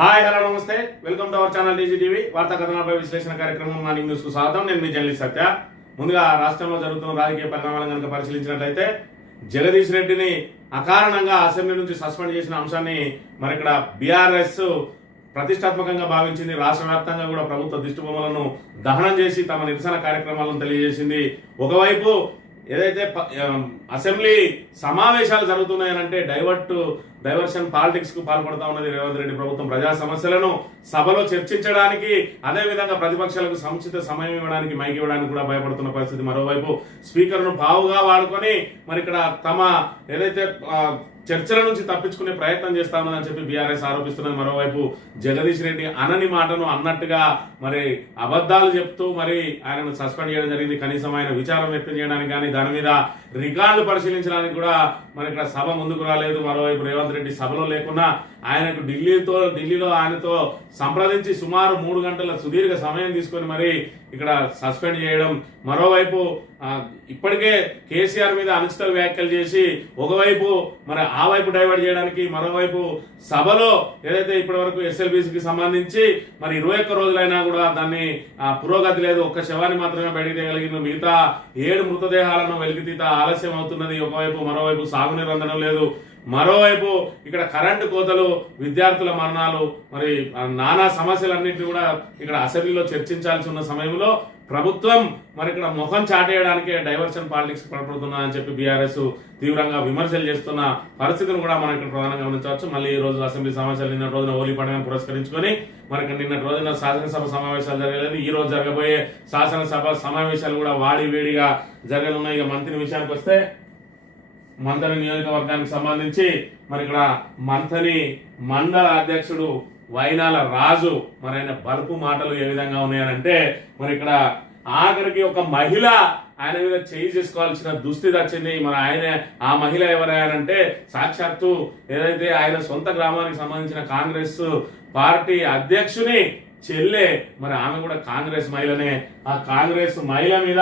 Hi hello నమస్తే welcome to our channel DG TV వార్తా కథనాలపై విశ్లేషణ కార్యక్రమం మార్నింగ్ న్యూస్ కు స్వాగతం. నేను మీ జర్నలిస్ట్ సత్య. ముందుగా రాష్ట్రంలో జరుగుతున్న రాజకీయ పరిణామాలను కనుక పరిశీలించినట్లయితే జగదీష్ రెడ్డిని అకారణంగా అసెంబ్లీ నుంచి సస్పెండ్ చేసిన అంశాన్ని మరి ఇక్కడ బీఆర్ఎస్ ప్రతిష్టాత్మకంగా భావించింది. రాష్ట్ర వ్యాప్తంగా కూడా ప్రభుత్వ దిష్టిబొమ్మలను దహనం చేసి తమ నిరసన కార్యక్రమాలను తెలియజేసింది. ఒకవైపు ఏదైతే అసెంబ్లీ సమావేశాలు జరుగుతున్నాయనంటే డైవర్షన్ పాలిటిక్స్ కు పాల్పడతా ఉన్నది రేవంత్ రెడ్డి ప్రభుత్వం. ప్రజా సమస్యలను సభలో చర్చించడానికి, అదేవిధంగా ప్రతిపక్షాలకు సముచిత సమయం ఇవ్వడానికి, మైక్ ఇవ్వడానికి కూడా భయపడుతున్న పరిస్థితి. మరోవైపు స్పీకర్ ను పావుగా వాడుకొని మరి ఇక్కడ తమ ఏదైతే చర్చల నుంచి తప్పించుకునే ప్రయత్నం చేస్తా ఉన్నదని చెప్పి బీఆర్ఎస్ ఆరోపిస్తున్నది. మరోవైపు జగదీష్ రెడ్డి అనని మాటను అన్నట్టుగా మరి అబద్ధాలు చెప్తూ మరి ఆయనను సస్పెండ్ చేయడం జరిగింది. కనీసం ఆయన విచారం వ్యక్తం చేయడానికి కానీ దాని మీద రికార్డులు పరిశీలించడానికి కూడా మరి ఇక్కడ సభ ముందుకు రాలేదు. మరోవైపు రేవంత్ రెడ్డి సభలో లేకున్నా ఆయనకు ఢిల్లీలో ఆయనతో సంప్రదించి సుమారు 3 గంటల సుదీర్ఘ సమయం తీసుకొని మరి ఇక్కడ సస్పెండ్ చేయడం. మరోవైపు ఇప్పటికే కేసీఆర్ మీద అనుచిత వ్యాఖ్యలు చేసి ఒకవైపు మరి ఆ వైపు డైవర్ట్ చేయడానికి, మరోవైపు సభలో ఏదైతే ఇప్పటి వరకు ఎస్ఎల్బీసీకి సంబంధించి మరి 21 రోజులైనా కూడా దాన్ని పురోగతి లేదు. ఒక్క శవాన్ని మాత్రమే బయటికి తీయగలిగిన, మిగతా 7 మృతదేహాలను వెలికితీత ఆలస్యం అవుతున్నది. ఒకవైపు మరోవైపు సాగునీరు అందడం లేదు. మరోవైపు ఇక్కడ కరెంటు కోతలు, విద్యార్థుల మరణాలు, మరి నానా సమస్యలన్నింటినీ కూడా ఇక్కడ అసెంబ్లీలో చర్చించాల్సి ఉన్న సమయంలో ప్రభుత్వం మరి ఇక్కడ ముఖం చాటేయడానికే డైవర్షన్ పాలిటిక్స్ పడుతుందని చెప్పి బీఆర్ఎస్ తీవ్రంగా విమర్శలు చేస్తున్న పరిస్థితిని కూడా మనం ఇక్కడ ప్రధానంగా గమనించవచ్చు. మళ్ళీ ఈ రోజు అసెంబ్లీ సమావేశాలు నిన్న రోజున హోలీ పండుగను పురస్కరించుకొని మరి నిన్న రోజున శాసనసభ సమావేశాలు జరగలేదు. ఈ రోజు జరగబోయే శాసనసభ సమావేశాలు కూడా వాడి వేడిగా జరగనున్నాయి. ఇక మంత్రి విషయానికి వస్తే మంథని నియోజకవర్గానికి సంబంధించి మరి ఇక్కడ మంథని మండల అధ్యక్షుడు వైనాల రాజు మరి ఆయన బలుపు మాటలు ఏ విధంగా ఉన్నాయనంటే మరి ఇక్కడ ఆఖరికి ఒక మహిళ ఆయన మీద చేయి చేసుకోవాల్సిన దుస్థితి వచ్చింది. మరి ఆ మహిళ ఎవరైనారంటే సాక్షాత్తు ఏదైతే ఆయన సొంత గ్రామానికి సంబంధించిన కాంగ్రెస్ పార్టీ అధ్యక్షుని చెల్లె, మరి ఆమె కూడా కాంగ్రెస్ మహిళనే. ఆ కాంగ్రెస్ మహిళ మీద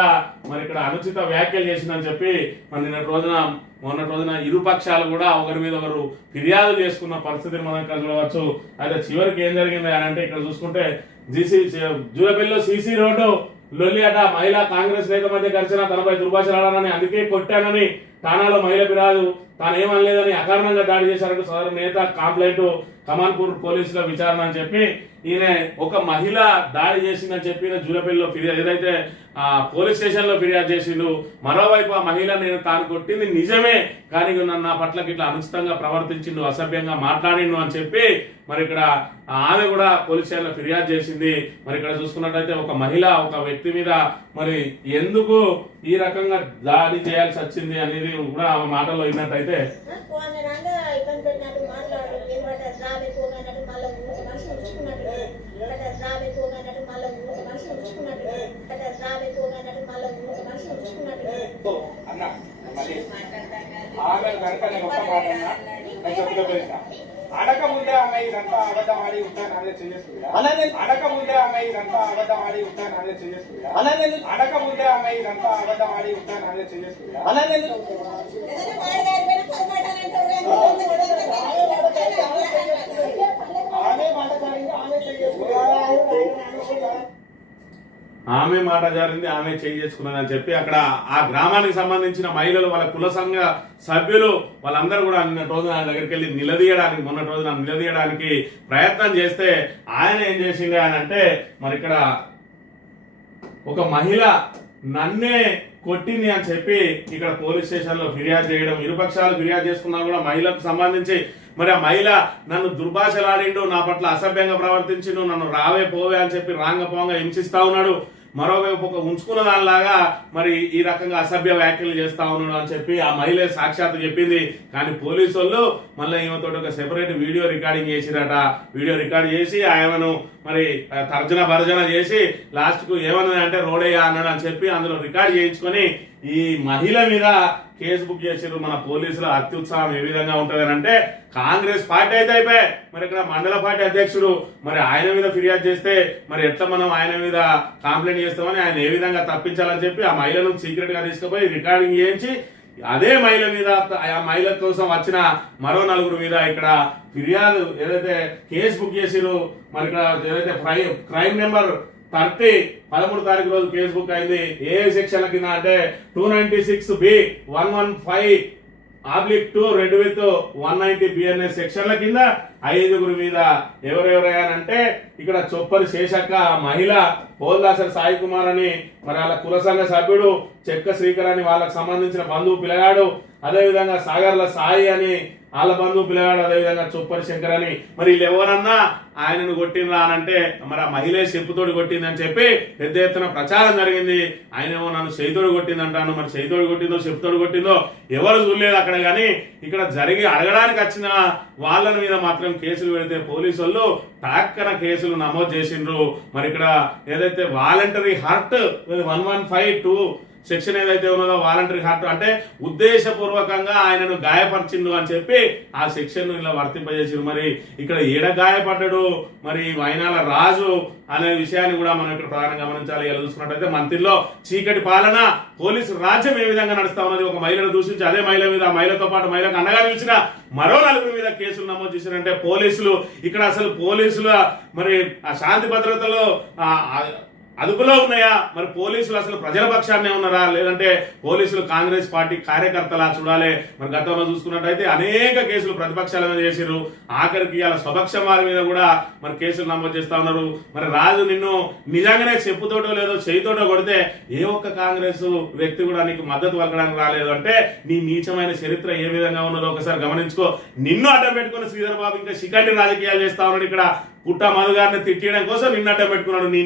మరి ఇక్కడ అనుచిత వ్యాఖ్యలు చేసిందని చెప్పి మరి మొన్నటి రోజున ఇరుపక్షాలు కూడా ఒకరి మీద ఒకరు ఫిర్యాదు చేసుకున్న పరిస్థితిని మనం ఇక్కడ చూడవచ్చు. అయితే చివరికి ఏం జరిగింది అని అంటే ఇక్కడ చూసుకుంటే జూలపల్లిలో సీసీ రోడ్డు లొల్లి అట. మహిళా కాంగ్రెస్ నేత మధ్య ఘర్షణ, తనపై దుర్భాషలాడాలని అందుకే కొట్టానని ఠానాలో మహిళ ఫిర్యాదు, తాను ఏమనలేదని అకారణంగా దాడి చేశారంటూ సదరు నేత కంప్లైంట్ కమాన్పూర్ పోలీసుల విచారణ అని చెప్పి ఈయన ఒక మహిళ దాడి చేసిందని చెప్పి జూలపల్లిలో ఫిర్యాదు ఏదైతే పోలీస్ స్టేషన్ లో ఫిర్యాదు చేసిండు. మరోవైపు ఆ మహిళ నేను తాను కొట్టింది నిజమే, కానీ నా పట్లకి ఇట్లా అనుచితంగా ప్రవర్తించిండు, అసభ్యంగా మాట్లాడిండు అని చెప్పి మరి ఇక్కడ ఆమె కూడా పోలీస్ స్టేషన్ లో ఫిర్యాదు చేసింది. మరి ఇక్కడ చూసుకున్నట్టయితే ఒక మహిళ ఒక వ్యక్తి మీద మరి ఎందుకు ఈ రకంగా దాడి చేయాల్సి వచ్చింది అనేది కూడా ఆమె మాటల్లో విన్నట్టయితే అడక ముందే ఆమె ఇదంతా అబద్ధం ఆడి ఉంటాను అదే చేస్తుందా? అడక ముందే ఆమె ఇదంతా అబద్ధం ఆడి ఉంటాను అదే చేస్తుందా? అడక ముందే ఆమె ఇదంతా అబద్ధం ఆడి ఉంటాను అదే చేస్తుందా? ఆమె మాట జారింది, ఆమె చేయి చేసుకున్నదని చెప్పి అక్కడ ఆ గ్రామానికి సంబంధించిన మహిళలు, వాళ్ళ కుల సంఘ సభ్యులు వాళ్ళందరూ కూడా నిన్నటి రోజున ఆయన దగ్గరికి వెళ్ళి మొన్నటి రోజున నిలదీయడానికి ప్రయత్నం చేస్తే ఆయన ఏం చేసింది అని అంటే మరి ఇక్కడ ఒక మహిళ నన్నే కొట్టింది అని చెప్పి ఇక్కడ పోలీస్ స్టేషన్ లో ఫిర్యాదు చేయడం, ఇరుపక్షాలు ఫిర్యాదు చేసుకున్నా కూడా మహిళకు సంబంధించి మరి ఆ మహిళ నన్ను దుర్భాషలాడిండు, నా పట్ల అసభ్యంగా ప్రవర్తించిండు, నన్ను రావే పోవే అని చెప్పి రాంగపోంగా హింసిస్తా ఉన్నాడు, మరోవైపు ఒక ఉంచుకున్న దానిలాగా మరి ఈ రకంగా అసభ్య వ్యాఖ్యలు చేస్తా ఉన్నాడు అని చెప్పి ఆ మహిళ సాక్షాత్తు చెప్పింది. కానీ పోలీసు వాళ్ళు మళ్ళీ ఈమెతో ఒక సెపరేట్ వీడియో రికార్డింగ్ చేసిరట. వీడియో రికార్డ్ చేసి ఆయనను మరి తర్జన భర్జన చేసి లాస్ట్ కు ఏమన్నది అంటే రోడయ్య అన్నాడు అని చెప్పి అందులో రికార్డ్ చేయించుకొని ఈ మహిళ మీద కేసు బుక్ చేసారు. మన పోలీసుల అత్యుత్సాహం ఏ విధంగా ఉంటది అంటే కాంగ్రెస్ పార్టీ అయితే అయిపోయి మరి ఇక్కడ మండల పార్టీ అధ్యక్షుడు మరి ఆయన మీద ఫిర్యాదు చేస్తే మరి ఎట్లా మనం ఆయన మీద కంప్లైంట్ చేస్తామని ఆయన ఏ విధంగా తప్పించాలని చెప్పి ఆ మహిళను సీక్రెట్ గా తీసుకుపోయి రికార్డింగ్ చేయించి అదే మహిళ మీద ఆ మహిళ కోసం వచ్చిన మరో నలుగురు మీద ఇక్కడ ఫిర్యాదు ఏదైతే కేసు బుక్ చేసిరు మరి ఇక్కడ ఏదైతే క్రైమ్ నెంబర్ 13 13 తారీఖు రోజు కేసు బుక్ అయింది. ఏ సెక్షన్ల కింద అంటే 296B 115/2 రెడ్ విత్ 190 బిఎన్ఎస్ సెక్షన్ల కింద 5 మీద ఎవరెవరయ్యానంటే ఇక్కడ చొప్పరి శేషక్క మహిళ, పోల్దాసరి సాయి కుమార్ అని మరి వాళ్ళ కుల సంఘ సభ్యుడు, చెక్క శ్రీకర్ అని వాళ్ళకి సంబంధించిన బంధువు పిల్లగాడు, అదేవిధంగా సాగర్ల సాయి అని వాళ్ళ బంధువు పిల్లగాడు, అదేవిధంగా చొప్పరి శంకర్ అని మరి వీళ్ళు ఎవరన్నా ఆయనను కొట్టినరా అనంటే మరి ఆ మహిళే చెప్పుతోడు కొట్టిందని చెప్పి పెద్ద ఎత్తున ప్రచారం జరిగింది. ఆయనేమో నన్ను చేయితోడు కొట్టిందంటాను. మరి చేయితోడు కొట్టిందో చెప్పుతోడు కొట్టిందో ఎవరు చూడలేదు అక్కడ. కానీ ఇక్కడ జరిగి అడగడానికి వచ్చిన వాళ్ళ మీద మాత్రం కేసులు పెడితే పోలీసు వాళ్ళు టాక్కన కేసులు నమోదు చేసిండ్రు. మరి ఇక్కడ ఏదైతే వాలంటరీ హార్ట్ 115(2) సెక్షన్ ఏదైతే ఉన్నదో వాలంటరీ హార్ట్ అంటే ఉద్దేశపూర్వకంగా ఆయనను గాయపరిచిండు అని చెప్పి ఆ సెక్షన్ ఇలా వర్తింపజేసిండు. మరి ఇక్కడ ఏడ గాయపడ్డాడు మరి వైనాల రాజు అనే విషయాన్ని కూడా మనం ఇక్కడ ప్రధానంగా గమనించాలి. ఇలా చూసుకున్నట్టయితే మంత్రిలో చీకటి పాలన, పోలీసు రాజ్యం ఏ విధంగా నడుస్తా ఉన్నది. ఒక మహిళను దూషించి అదే మహిళ మీద, మహిళతో పాటు మహిళకు అండగా నిలిచిన మరో 4 మీద కేసులు నమోదు చేశారంటే పోలీసులు ఇక్కడ అసలు పోలీసుల మరి ఆ శాంతి భద్రతలో అదుపులో ఉన్నాయా? మరి పోలీసులు అసలు ప్రజల పక్షాన్నే ఉన్నారా, లేదంటే పోలీసులు కాంగ్రెస్ పార్టీ కార్యకర్తలా చూడాలి. మరి గతంలో చూసుకున్నట్టయితే అనేక కేసులు ప్రతిపక్షాల మీద చేసిరు. ఆఖరికి అలా స్వపక్షం వారి మీద కూడా మరి కేసులు నమోదు చేస్తా ఉన్నారు. మరి రాజు నిన్ను నిజంగానే చెప్పుతోటో లేదో చేయితోటో కొడితే ఏ ఒక్క కాంగ్రెస్ వ్యక్తి కూడా నీకు మద్దతు పలకడానికి రాలేదు అంటే నీ నీచమైన చరిత్ర ఏ విధంగా ఉన్నదో ఒకసారి గమనించుకో. నిన్ను అడ్డం పెట్టుకుని శ్రీధర్ బాబు ఇంకా శిఖండి రాజకీయాలు చేస్తా ఉన్నాడు. ఇక్కడ పుట్ట మధు గారిని తిట్టడం కోసం నిన్ను అడ్డం పెట్టుకున్నాడు. నీ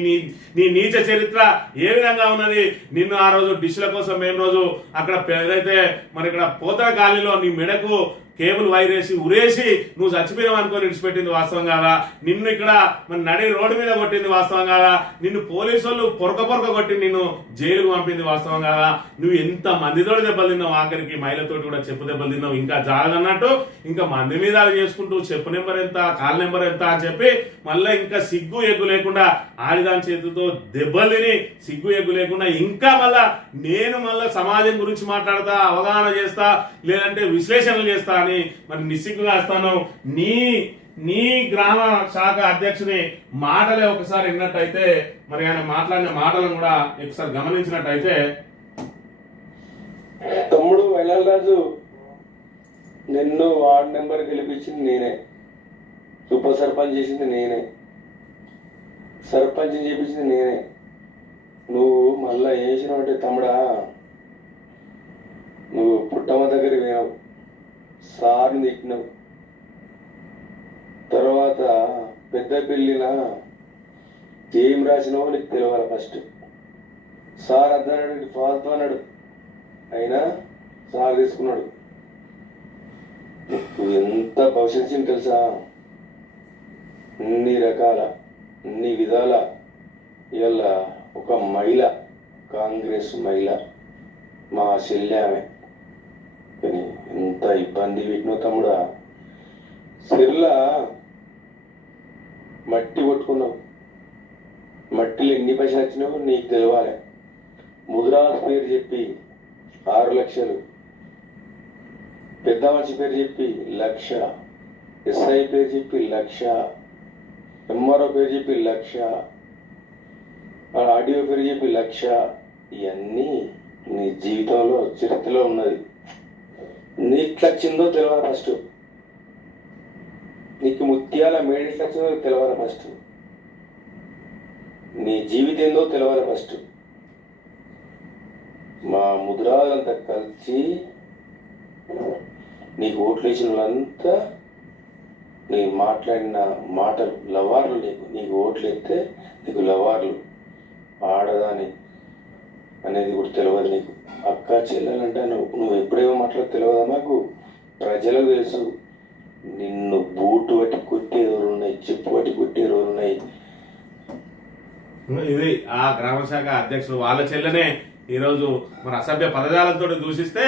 నీచ చరిత్ర ఏ విధంగా ఉన్నది. నిన్ను ఆ రోజు డిష్ల కోసం మేము రోజు అక్కడ ఏదైతే మరి ఇక్కడ పోతన కాలనీలో నీ మెడకు కేబుల్ వైరేసి ఉరేసి నువ్వు చచ్చిపోయావు అనుకొని విడిచిపెట్టింది వాస్తవం కాదా? నిన్ను ఇక్కడ మరి నడి రోడ్డు మీద కొట్టింది వాస్తవం కాదా? నిన్ను పోలీసు వాళ్ళు పొరక కొట్టి నిన్ను జైలుకు పంపింది వాస్తవం కాదా? నువ్వు ఎంత మందితో దెబ్బలు తిన్నావు, ఆఖరికి మహిళతోటి కూడా చెప్పు దెబ్బలు తిన్నావు. ఇంకా జాగదన్నట్టు ఇంకా మంది మీద చేసుకుంటూ చెప్పు నెంబర్ ఎంత, కాల్ నెంబర్ ఎంత అని చెప్పి మళ్ళీ ఇంకా సిగ్గు ఎగ్గు లేకుండా ఆడిదాని చేతితో దెబ్బలు తిని సిగ్గు ఎగ్గు లేకుండా ఇంకా నేను మళ్ళా సమాజం గురించి మాట్లాడతా, అవగాహన చేస్తా, లేదంటే విశ్లేషణలు చేస్తా అని మరి నిస్సిగ్గుగా వస్తాను. నీ గ్రామ శాఖ అధ్యక్షుని మాటలే ఒకసారి విన్నట్టయితే మరి ఆయన మాట్లాడిన మాటలను కూడా ఒకసారి గమనించినట్టయితే, తమ్ముడు వైలాల్ రాజు నిన్ను వార్డు నెంబర్ గెలిపించింది నేనే, ఉప సర్పంచ్ చేసింది నేనే, సర్పంచ్ చేపించింది నేనే. నువ్వు మళ్ళా ఏం చేసినావు అంటే తమ్ముడా, నువ్వు పుట్టమ్మ దగ్గరికి పోయినావు, సార్ని తిట్టినావు. తర్వాత పెద్ద పెళ్ళిన ఏం రాసినావో నీకు తెలియాలి. ఫస్ట్ సార్ అద్దన్నాడు, ఫాల్తూ అన్నాడు, అయినా సార్ తీసుకున్నాడు. నీకు ఎంత భవిష్యత్తు తెలుసా? అన్ని రకాల అన్ని విధాల ఇవాళ ఒక మహిళ, కాంగ్రెస్ మహిళ, మా చెల్లె ఆమె, కానీ ఎంత ఇబ్బంది పెట్టినో తమ్ముడా. సిర్ల మట్టి కొట్టుకున్నావు, మట్టిలో ఎన్ని పైసలు వచ్చినావు నీకు తెలియాలి. ముదిరాజు పేరు చెప్పి 6 లక్షలు, పెద్ద మనిషి పేరు చెప్పి 1,00,000, ఎస్ఐ పేరు చెప్పి 1,00,000, ఎంఆర్ఓ పేరు చెప్పి 1,00,000, ఆడియో పేరు చెప్పి 1,00,000. ఇవన్నీ నీ జీవితంలో చరిత్రలో ఉన్నది. నీకు వచ్చిందో తెలియాలి ఫస్ట్. నీకు ముత్యాల మేడికి వచ్చిందో తెలియాలి ఫస్ట్. నీ జీవితం ఏందో తెలియాలి ఫస్ట్. మా ముద్రాలంతా కలిసి నీకు ఓట్లు వేసిన వాళ్ళంతా నేను మాట్లాడిన మాటలు లవార్లు. నీకు ఓట్లు ఎత్తే నీకు లవార్లు, ఆడదాని అనేది కూడా తెలియదు నీకు. అక్క చెల్లెలంటే నువ్వు ఎప్పుడేమో మాట్లాడ తెలియదా? మాకు ప్రజలకు తెలుసు. నిన్ను బూటు పట్టి కొట్టే రోజులు ఉన్నాయి, చెప్పు పట్టి కొట్టే రోజులు ఉన్నాయి. ఇది ఆ గ్రామ శాఖ అధ్యక్షుడు వాళ్ళ చెల్లెనే ఈరోజు మరి అసభ్య పదజాలంతో దూషిస్తే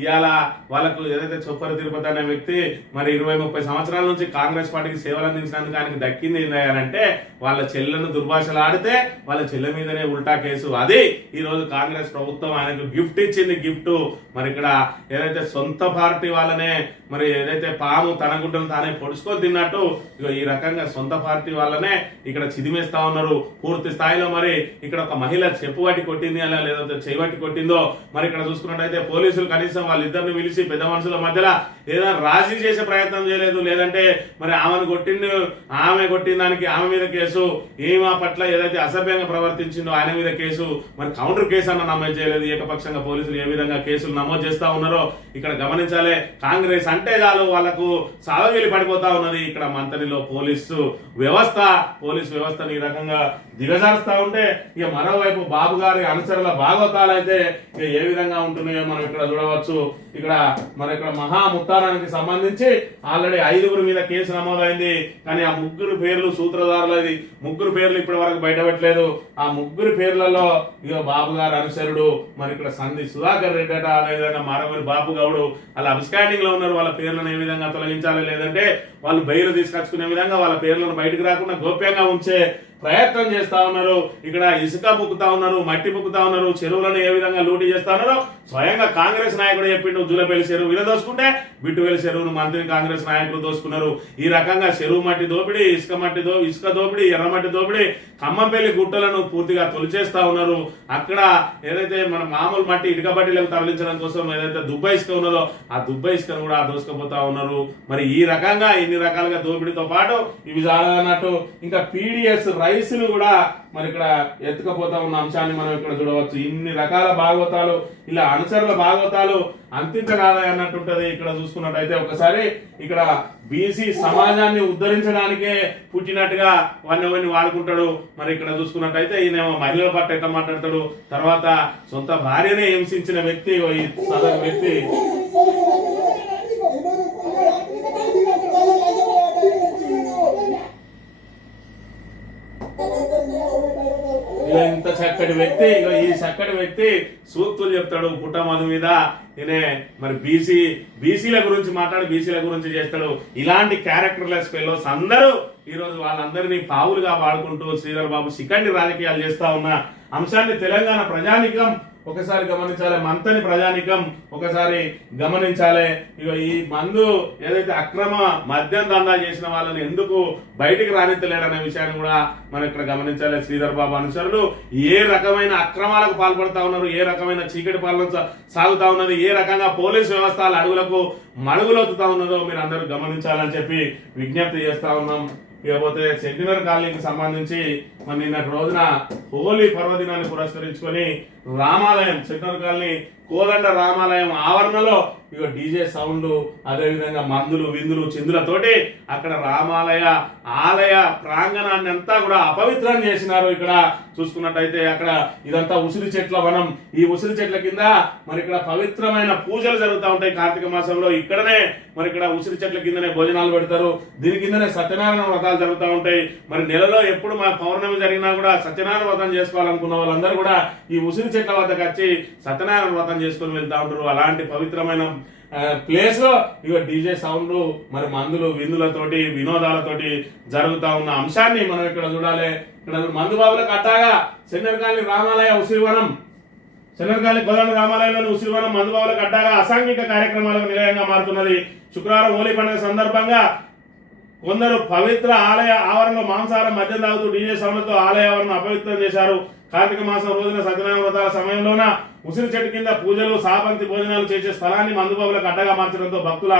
ఇవాళ వాళ్ళకు ఏదైతే చొప్పరి తిరుపతి అనే వ్యక్తి మరి 20-30 సంవత్సరాల నుంచి కాంగ్రెస్ పార్టీకి సేవలు అందించినందుకు ఆయనకు దక్కింది ఏంటంటే వాళ్ళ చెల్లెలను దుర్భాషలు ఆడితే వాళ్ళ చెల్లె మీదనే ఉల్టా కేసు. అది ఈ రోజు కాంగ్రెస్ ప్రభుత్వం ఆయనకు గిఫ్ట్ ఇచ్చింది. గిఫ్ట్ మరి ఇక్కడ ఏదైతే సొంత పార్టీ వాళ్ళనే మరి ఏదైతే పాము తన గుడ్డను తానే పొడుచుకొని తిన్నట్టు ఈ రకంగా సొంత పార్టీ వాళ్ళనే ఇక్కడ చిదిమేస్తా ఉన్నారు పూర్తి స్థాయిలో. మరి ఇక్కడ ఒక మహిళ చెప్పు పట్టి కొట్టింది అలా లేదంటే చేయబట్టి కొట్టిందో మరి ఇక్కడ చూసుకున్నట్టయితే పోలీసులు కనీసం వాళ్ళిద్దరిని పిలిచి పెద్ద మనుషుల మధ్యలో ఏదైనా రాజీ చేసే ప్రయత్నం చేయలేదు. లేదంటే మరి ఆమె కొట్టిన దానికి ఆమె మీద కేసు, ఈమె పట్ల ఏదైతే అసభ్యంగా ప్రవర్తించిందో ఆయన మీద కేసు, మరి కౌంటర్ కేసు అన్న నమోదు చేయలేదు. ఏకపక్షంగా పోలీసులు ఏ విధంగా కేసులు నమోదు చేస్తా ఉన్నారో ఇక్కడ గమనించాలి. కాంగ్రెస్ అంటే చాలు వాళ్ళకు సావగిలి పడిపోతా ఉన్నది. ఇక్కడ మంత్రిలో పోలీసు వ్యవస్థని ఈ రకంగా దిగజారుస్తా ఉంటే ఇక మరోవైపు బాబు గారి అనుచరుల భాగవతాలు అయితే ఇక ఏ విధంగా ఉంటున్నాయో మనం ఇక్కడ చూడవచ్చు. ఇక్కడ మరి ఇక్కడ మహాముత్తారానికి సంబంధించి ఆల్రెడీ 5 మీద కేసు నమోదైంది. కానీ ఆ 3 పేర్లు సూత్రధారులది 3 పేర్లు ఇప్పటి వరకు బయటపెట్టలేదు. ఆ 3 పేర్లలో ఇక బాబు గారు అనుసరుడు మరి ఇక్కడ సంధి సుధాకర్ రెడ్డి అట, అదేవిధంగా మరొకరి బాబు గౌడు అలా అబ్స్కాండింగ్ లో ఉన్నారు. వాళ్ళ పేర్లను ఏ విధంగా తొలగించాలి, లేదంటే వాళ్ళు బయలు తీసుకొచ్చుకునే విధంగా వాళ్ళ పేర్లను బయటకు రాకుండా గోప్యంగా ఉంచే ప్రయత్నం చేస్తా ఉన్నారు. ఇక్కడ ఇసుక బుక్కుతా ఉన్నారు, మట్టి బుక్కుతా ఉన్నారు, చెరువులను ఏ విధంగా లూటీ చేస్తా ఉన్నారో స్వయంగా కాంగ్రెస్ నాయకుడు చెప్పిండు. జూలపల్లి చెరువు ఇలా దోసుకుంటే బిట్టువెల్లి చెరువును మంత్రి కాంగ్రెస్ నాయకులు దోసుకున్నారు. ఈ రకంగా చెరువు మట్టి దోపిడీ, ఇసుక దోపిడీ, ఎర్రమట్టి దోపిడీ, ఖమ్మంపల్లి గుట్టలను పూర్తిగా తొలిచేస్తా ఉన్నారు. అక్కడ ఏదైతే మన మామూలు మట్టి ఇటుక బట్టీలకు తరలించడం కోసం ఏదైతే దుబ్బ ఇసుక ఉన్నదో ఆ దుబ్బ ఇసుకను కూడా దోసుకుపోతా ఉన్నారు. మరి ఈ రకంగా ఇన్ని రకాలుగా దోపిడీతో పాటు ఇవి అన్నట్టు ఇంకా పీడిఎస్ రైస్ ను కూడా మరి ఇక్కడ ఎత్తుకపోతా ఉన్న అంశాన్ని మనం ఇక్కడ చూడవచ్చు. ఇన్ని రకాల భాగవతాలు, ఇలా అనుచరుల భాగవతాలు అంతింత కాదా అన్నట్టుంటది. ఇక్కడ చూసుకున్నట్టయితే ఒకసారి ఇక్కడ బీసీ సమాజాన్ని ఉద్ధరించడానికే పుట్టినట్టుగా వాడిని వాడుకుంటాడు. మరి ఇక్కడ చూసుకున్నట్టయితే ఈయన మహిళల పట్ల ఎట్లా మాట్లాడతాడు, తర్వాత సొంత భార్యనే హింసించిన వ్యక్తి ఈ సదరు వ్యక్తి. ఇంత చక్కటి వ్యక్తి, ఈ చక్కటి వ్యక్తి సూక్తులు చెప్తాడు పుట్టమధు మీద. ఈయనే మరి బీసీల గురించి మాట్లాడి బీసీల గురించి చేస్తాడు. ఇలాంటి క్యారెక్టర్లెస్ ఫెలోస్ అందరూ ఈ రోజు వాళ్ళందరినీ పావులుగా వాడుకుంటూ శ్రీధర్ బాబు శిఖండి రాజకీయాలు చేస్తా ఉన్న అంశాన్ని తెలంగాణ ప్రజానికం ఒకసారి గమనించాలి. మంతని ప్రజానికం ఒకసారి గమనించాలి. ఇక ఈ మందు ఏదైతే అక్రమ మద్యం దందా చేసిన వాళ్ళని ఎందుకు బయటికి రానిత్తలేడనే విషయాన్ని కూడా మనం ఇక్కడ గమనించాలి. శ్రీధర్ బాబు అనుచరులు ఏ రకమైన అక్రమాలకు పాల్పడతా ఉన్నారు, ఏ రకమైన చీకటి పాలన సాగుతా ఉన్నది, ఏ రకంగా పోలీసు వ్యవస్థ అడుగులకు మడుగులొత్తుతా ఉన్నదో మీరు అందరూ గమనించాలని చెప్పి విజ్ఞప్తి చేస్తా ఉన్నాం. ఇకపోతే సెంటినర్ కాలనీకి సంబంధించి మరి నిన్నటి రోజున హోలీ పర్వదినాన్ని పురస్కరించుకొని రామాలయం సెంటినర్ కాలనీ కోదండ రామాలయం ఆవరణలో ఇక డీజే సౌండ్, అదేవిధంగా మందులు విందులు చిందులతోటి అక్కడ రామాలయ ఆలయ ప్రాంగణాన్ని అంతా కూడా అపవిత్రం చేసినారు. ఇక్కడ చూసుకున్నట్టయితే అక్కడ ఇదంతా ఉసిరి చెట్ల వనం. ఈ ఉసిరి చెట్ల కింద మరి ఇక్కడ పవిత్రమైన పూజలు జరుగుతూ ఉంటాయి కార్తీక మాసంలో. ఇక్కడనే మరి ఇక్కడ ఉసిరి చెట్ల కిందనే భోజనాలు పెడతారు. దీని కిందనే సత్యనారాయణ వ్రతాలు జరుగుతూ ఉంటాయి. మరి నెలలో ఎప్పుడు మా పౌర్ణమి జరిగినా కూడా సత్యనారాయణ వ్రతం చేసుకోవాలనుకున్న వాళ్ళందరూ కూడా ఈ ఉసిరి చెట్ల వద్దకు వచ్చి సత్యనారాయణ వ్రతం చేసుకుని వెళ్తా ఉంటారు. అలాంటి పవిత్రమైన ప్లేస్ లో ఇక డీజే సౌండ్, మరి మందులు విందులతోటి వినోదాలతోటి జరుగుతా ఉన్న అంశాన్ని మనం ఇక్కడ చూడాలి. ఇక్కడ మందుబాబులకు అట్టాగా సెంటర్ కాలనీ రామాలయ ఉసిరివనం, సెంటర్ కాలనీ కోదండ రామాలయంలోని ఉసిరివనం మందుబాబులకు అట్టాగా అసాంఘిక కార్యక్రమాలకు నిలయంగా మారుతున్నది. శుక్రవారం హోలీ పండుగ సందర్భంగా కొందరు పవిత్ర ఆలయ ఆవరణలో మాంసాహారం మద్యం తాగుతూ డీజే సౌండ్లతో ఆలయ ఆవరణ అపవిత్రం చేశారు. కార్తీక మాసం రోజున సత్యనారాయణ వ్రతాల సమయంలోన ఉసిరి చెట్టు కింద పూజలు సాపంతి భోజనాలు చేసే స్థలాన్ని మందుబాబులకు అడ్డగా మార్చడంతో భక్తుల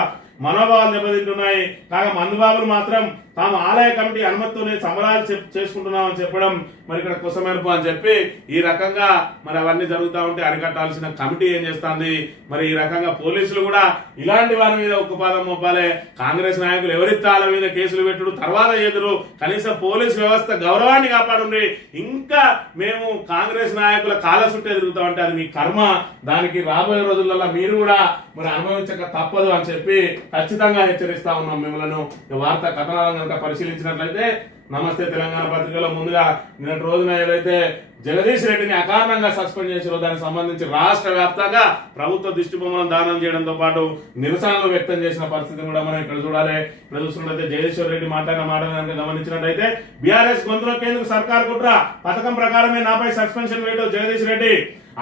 మనోభావాలు దెబ్బతింటున్నాయి. కాగా మందుబాబులు మాత్రం తాము ఆలయ కమిటీ అనుమతితోనే సంబరాలు చేసుకుంటున్నామని చెప్పడం మరి ఇక్కడ కుసమెరుపు అని చెప్పి ఈ రకంగా మరి అవన్నీ జరుగుతూ ఉంటే అరికట్టాల్సిన కమిటీ ఏం చేస్తుంది. మరి ఈ రకంగా పోలీసులు కూడా ఇలాంటి వారి మీద ఉక్కుపాదం మోపాలే. కాంగ్రెస్ నాయకులు ఎవరిత్తాల మీద కేసులు పెట్టుడు తర్వాత ఎదురు కనీసం పోలీసు వ్యవస్థ గౌరవాన్ని కాపాడుండి ఇంకా మేము కాంగ్రెస్ నాయకుల కాళ్ళ చుట్టే తిరుగుతామంటే అది మీ కర్మ దానికి రాబోయే రోజులలో మీరు కూడా మరి అనుభవించక తప్పదు అని చెప్పి ఖచ్చితంగా హెచ్చరిస్తా ఉన్నాం మిమ్మల్ని. వార్తా కథనాలను కనుక పరిశీలించినట్లయితే నమస్తే తెలంగాణ పత్రికలో ముందుగా నిన్నటి రోజున ఏదైతే జగదీష్ రెడ్డిని అకారణంగా సస్పెండ్ చేసారో దానికి సంబంధించి రాష్ట్ర వ్యాప్తంగా ప్రభుత్వ దిష్టిబొమ్మలను దానం చేయడంతో పాటు నిరసనలు వ్యక్తం చేసిన పరిస్థితిని కూడా మనం ఇక్కడ చూడాలి. ఇక్కడ చూసుకున్నట్లయితే జగదీశ్వర్ రెడ్డి మాట్లాడిన మాటలు కనుక గమనించినట్లయితే బీఆర్ఎస్ గొంతులోకేందుకు సర్కార్ కుట్ర, పథకం ప్రకారమే నాపై సస్పెన్షన్ వేయడం జగదీష్ రెడ్డి.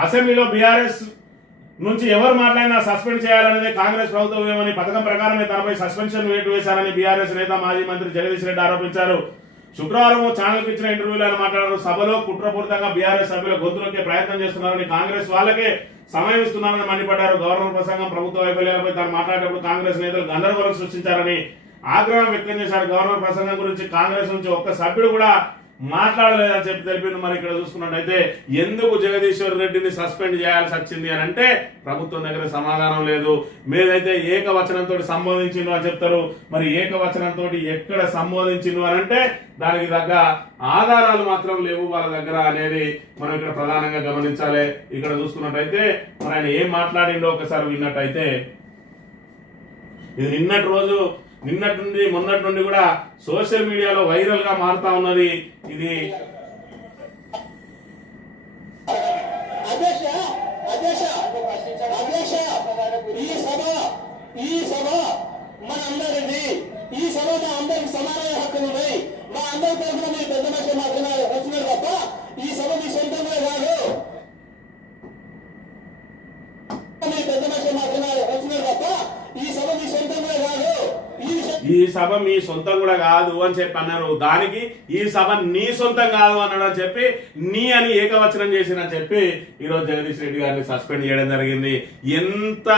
అసెంబ్లీలో బీఆర్ఎస్ నుంచి ఎవరు మాట్లాడినా సస్పెండ్ చేయాలనేది కాంగ్రెస్ ప్రభుత్వమేమని, పథకం ప్రకారమే తనపై సస్పెన్షన్ వేటు వేశారని బీఆర్ఎస్ నేత మాజీ మంత్రి జగదీష్ రెడ్డి ఆరోపించారు. శుక్రవారం ఛానల్కి ఇచ్చిన ఇంటర్వ్యూలో ఆయన మాట్లాడారు. సభలో కుట్రపూరితంగా బీఆర్ఎస్ సభ్యుల గొంతులోకి ప్రయత్నం చేస్తున్నారని, కాంగ్రెస్ వాళ్ళకే సమయం ఇస్తున్నారని మండిపడ్డారు. గవర్నర్ ప్రసంగం ప్రభుత్వ వైఫల్యాలపై తాను మాట్లాడేటప్పుడు కాంగ్రెస్ నేతలు గందరగోళం సృష్టించారని ఆగ్రహం వ్యక్తం చేశారు. గవర్నర్ ప్రసంగం గురించి కాంగ్రెస్ నుంచి ఒక్క సభ్యుడు కూడా మాట్లాడలేదని చెప్పి తెలిపింది. మరి ఇక్కడ చూసుకున్నట్టయితే ఎందుకు జగదీశ్వర్ రెడ్డిని సస్పెండ్ చేయాల్సి వచ్చింది అని అంటే ప్రభుత్వం దగ్గర సమాధానం లేదు. మీరైతే ఏకవచనంతో సంబోధించిండు అని చెప్తారు. మరి ఏకవచనంతో ఎక్కడ సంబోధించిండు అని అంటే దానికి తగ్గ ఆధారాలు మాత్రం లేవు వాళ్ళ దగ్గర అనేది మనం ఇక్కడ ప్రధానంగా గమనించాలి. ఇక్కడ చూసుకున్నట్టయితే మరి ఆయన ఏం మాట్లాడిండో ఒకసారి విన్నట్టయితే, ఇది నిన్నటి నుండి మొన్నటి నుండి కూడా సోషల్ మీడియాలో వైరల్ గా మారుతా ఉన్నది. ఇది ఈ సభ మనందరిది. ఈ సభ మా అందరికి సమానమైన హక్కులు ఉన్నాయి. మా అందరి తరఫున మీరు పెద్ద మనిషి మాత్రమే వస్తున్నారు తప్ప ఈ సభ మీ సొంతంగా కాదు. మీరు పెద్ద మనిషి మాత్రమే వస్తున్నారు తప్ప ఈ సభ మీ సొంతంగా కాదు. ఈ సభ మీ సొంతం కూడా కాదు అని చెప్పి అన్నారు. దానికి ఈ సభ నీ సొంతం కాదు అన్నాడు అని చెప్పి నీ అని ఏకవచనం చేసిందని చెప్పి ఈరోజు జగదీష్ రెడ్డి గారిని సస్పెండ్ చేయడం జరిగింది. ఎంత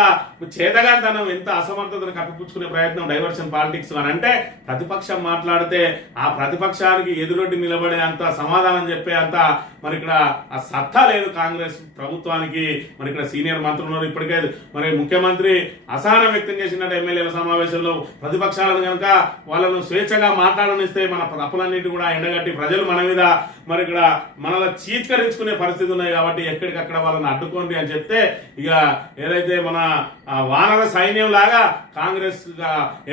చేతగాంతనం, ఎంత అసమర్థతను కప్పిపుచ్చుకునే ప్రయత్నం, డైవర్షన్ పాలిటిక్స్ అని అంటే ప్రతిపక్షం మాట్లాడితే ఆ ప్రతిపక్షానికి ఎదురొడ్డి నిలబడే అంత సమాధానం చెప్పే అంత మరి ఇక్కడ ఆ సత్తా లేదు కాంగ్రెస్ ప్రభుత్వానికి. మరి ఇక్కడ సీనియర్ మంత్రులు ఉన్నారు. ఇప్పటికే మరి ముఖ్యమంత్రి అసహనం వ్యక్తం చేసినట్టు ఎమ్మెల్యేల సమావేశంలో ప్రతిపక్షాలను కనుక వాళ్ళను స్వేచ్ఛగా మాట్లాడనిస్తే మన తప్పులన్నిటి కూడా ఎండగట్టి ప్రజలు మన మీద మరి ఇక్కడ మనల్ని చీత్కరించుకునే పరిస్థితి ఉన్నాయి. కాబట్టి ఎక్కడికక్కడ వాళ్ళని అడ్డుకోండి అని చెప్తే ఇక ఏదైతే మన వానర సైన్యం లాగా కాంగ్రెస్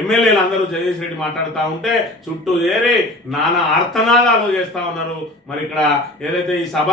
ఎమ్మెల్యేలు అందరూ జగదీష్ రెడ్డి మాట్లాడుతూ ఉంటే చుట్టూ చేరి నానా అర్థనాదాలు చేస్తా ఉన్నారు. మరి ఇక్కడ ఏదైతే ఈ సభ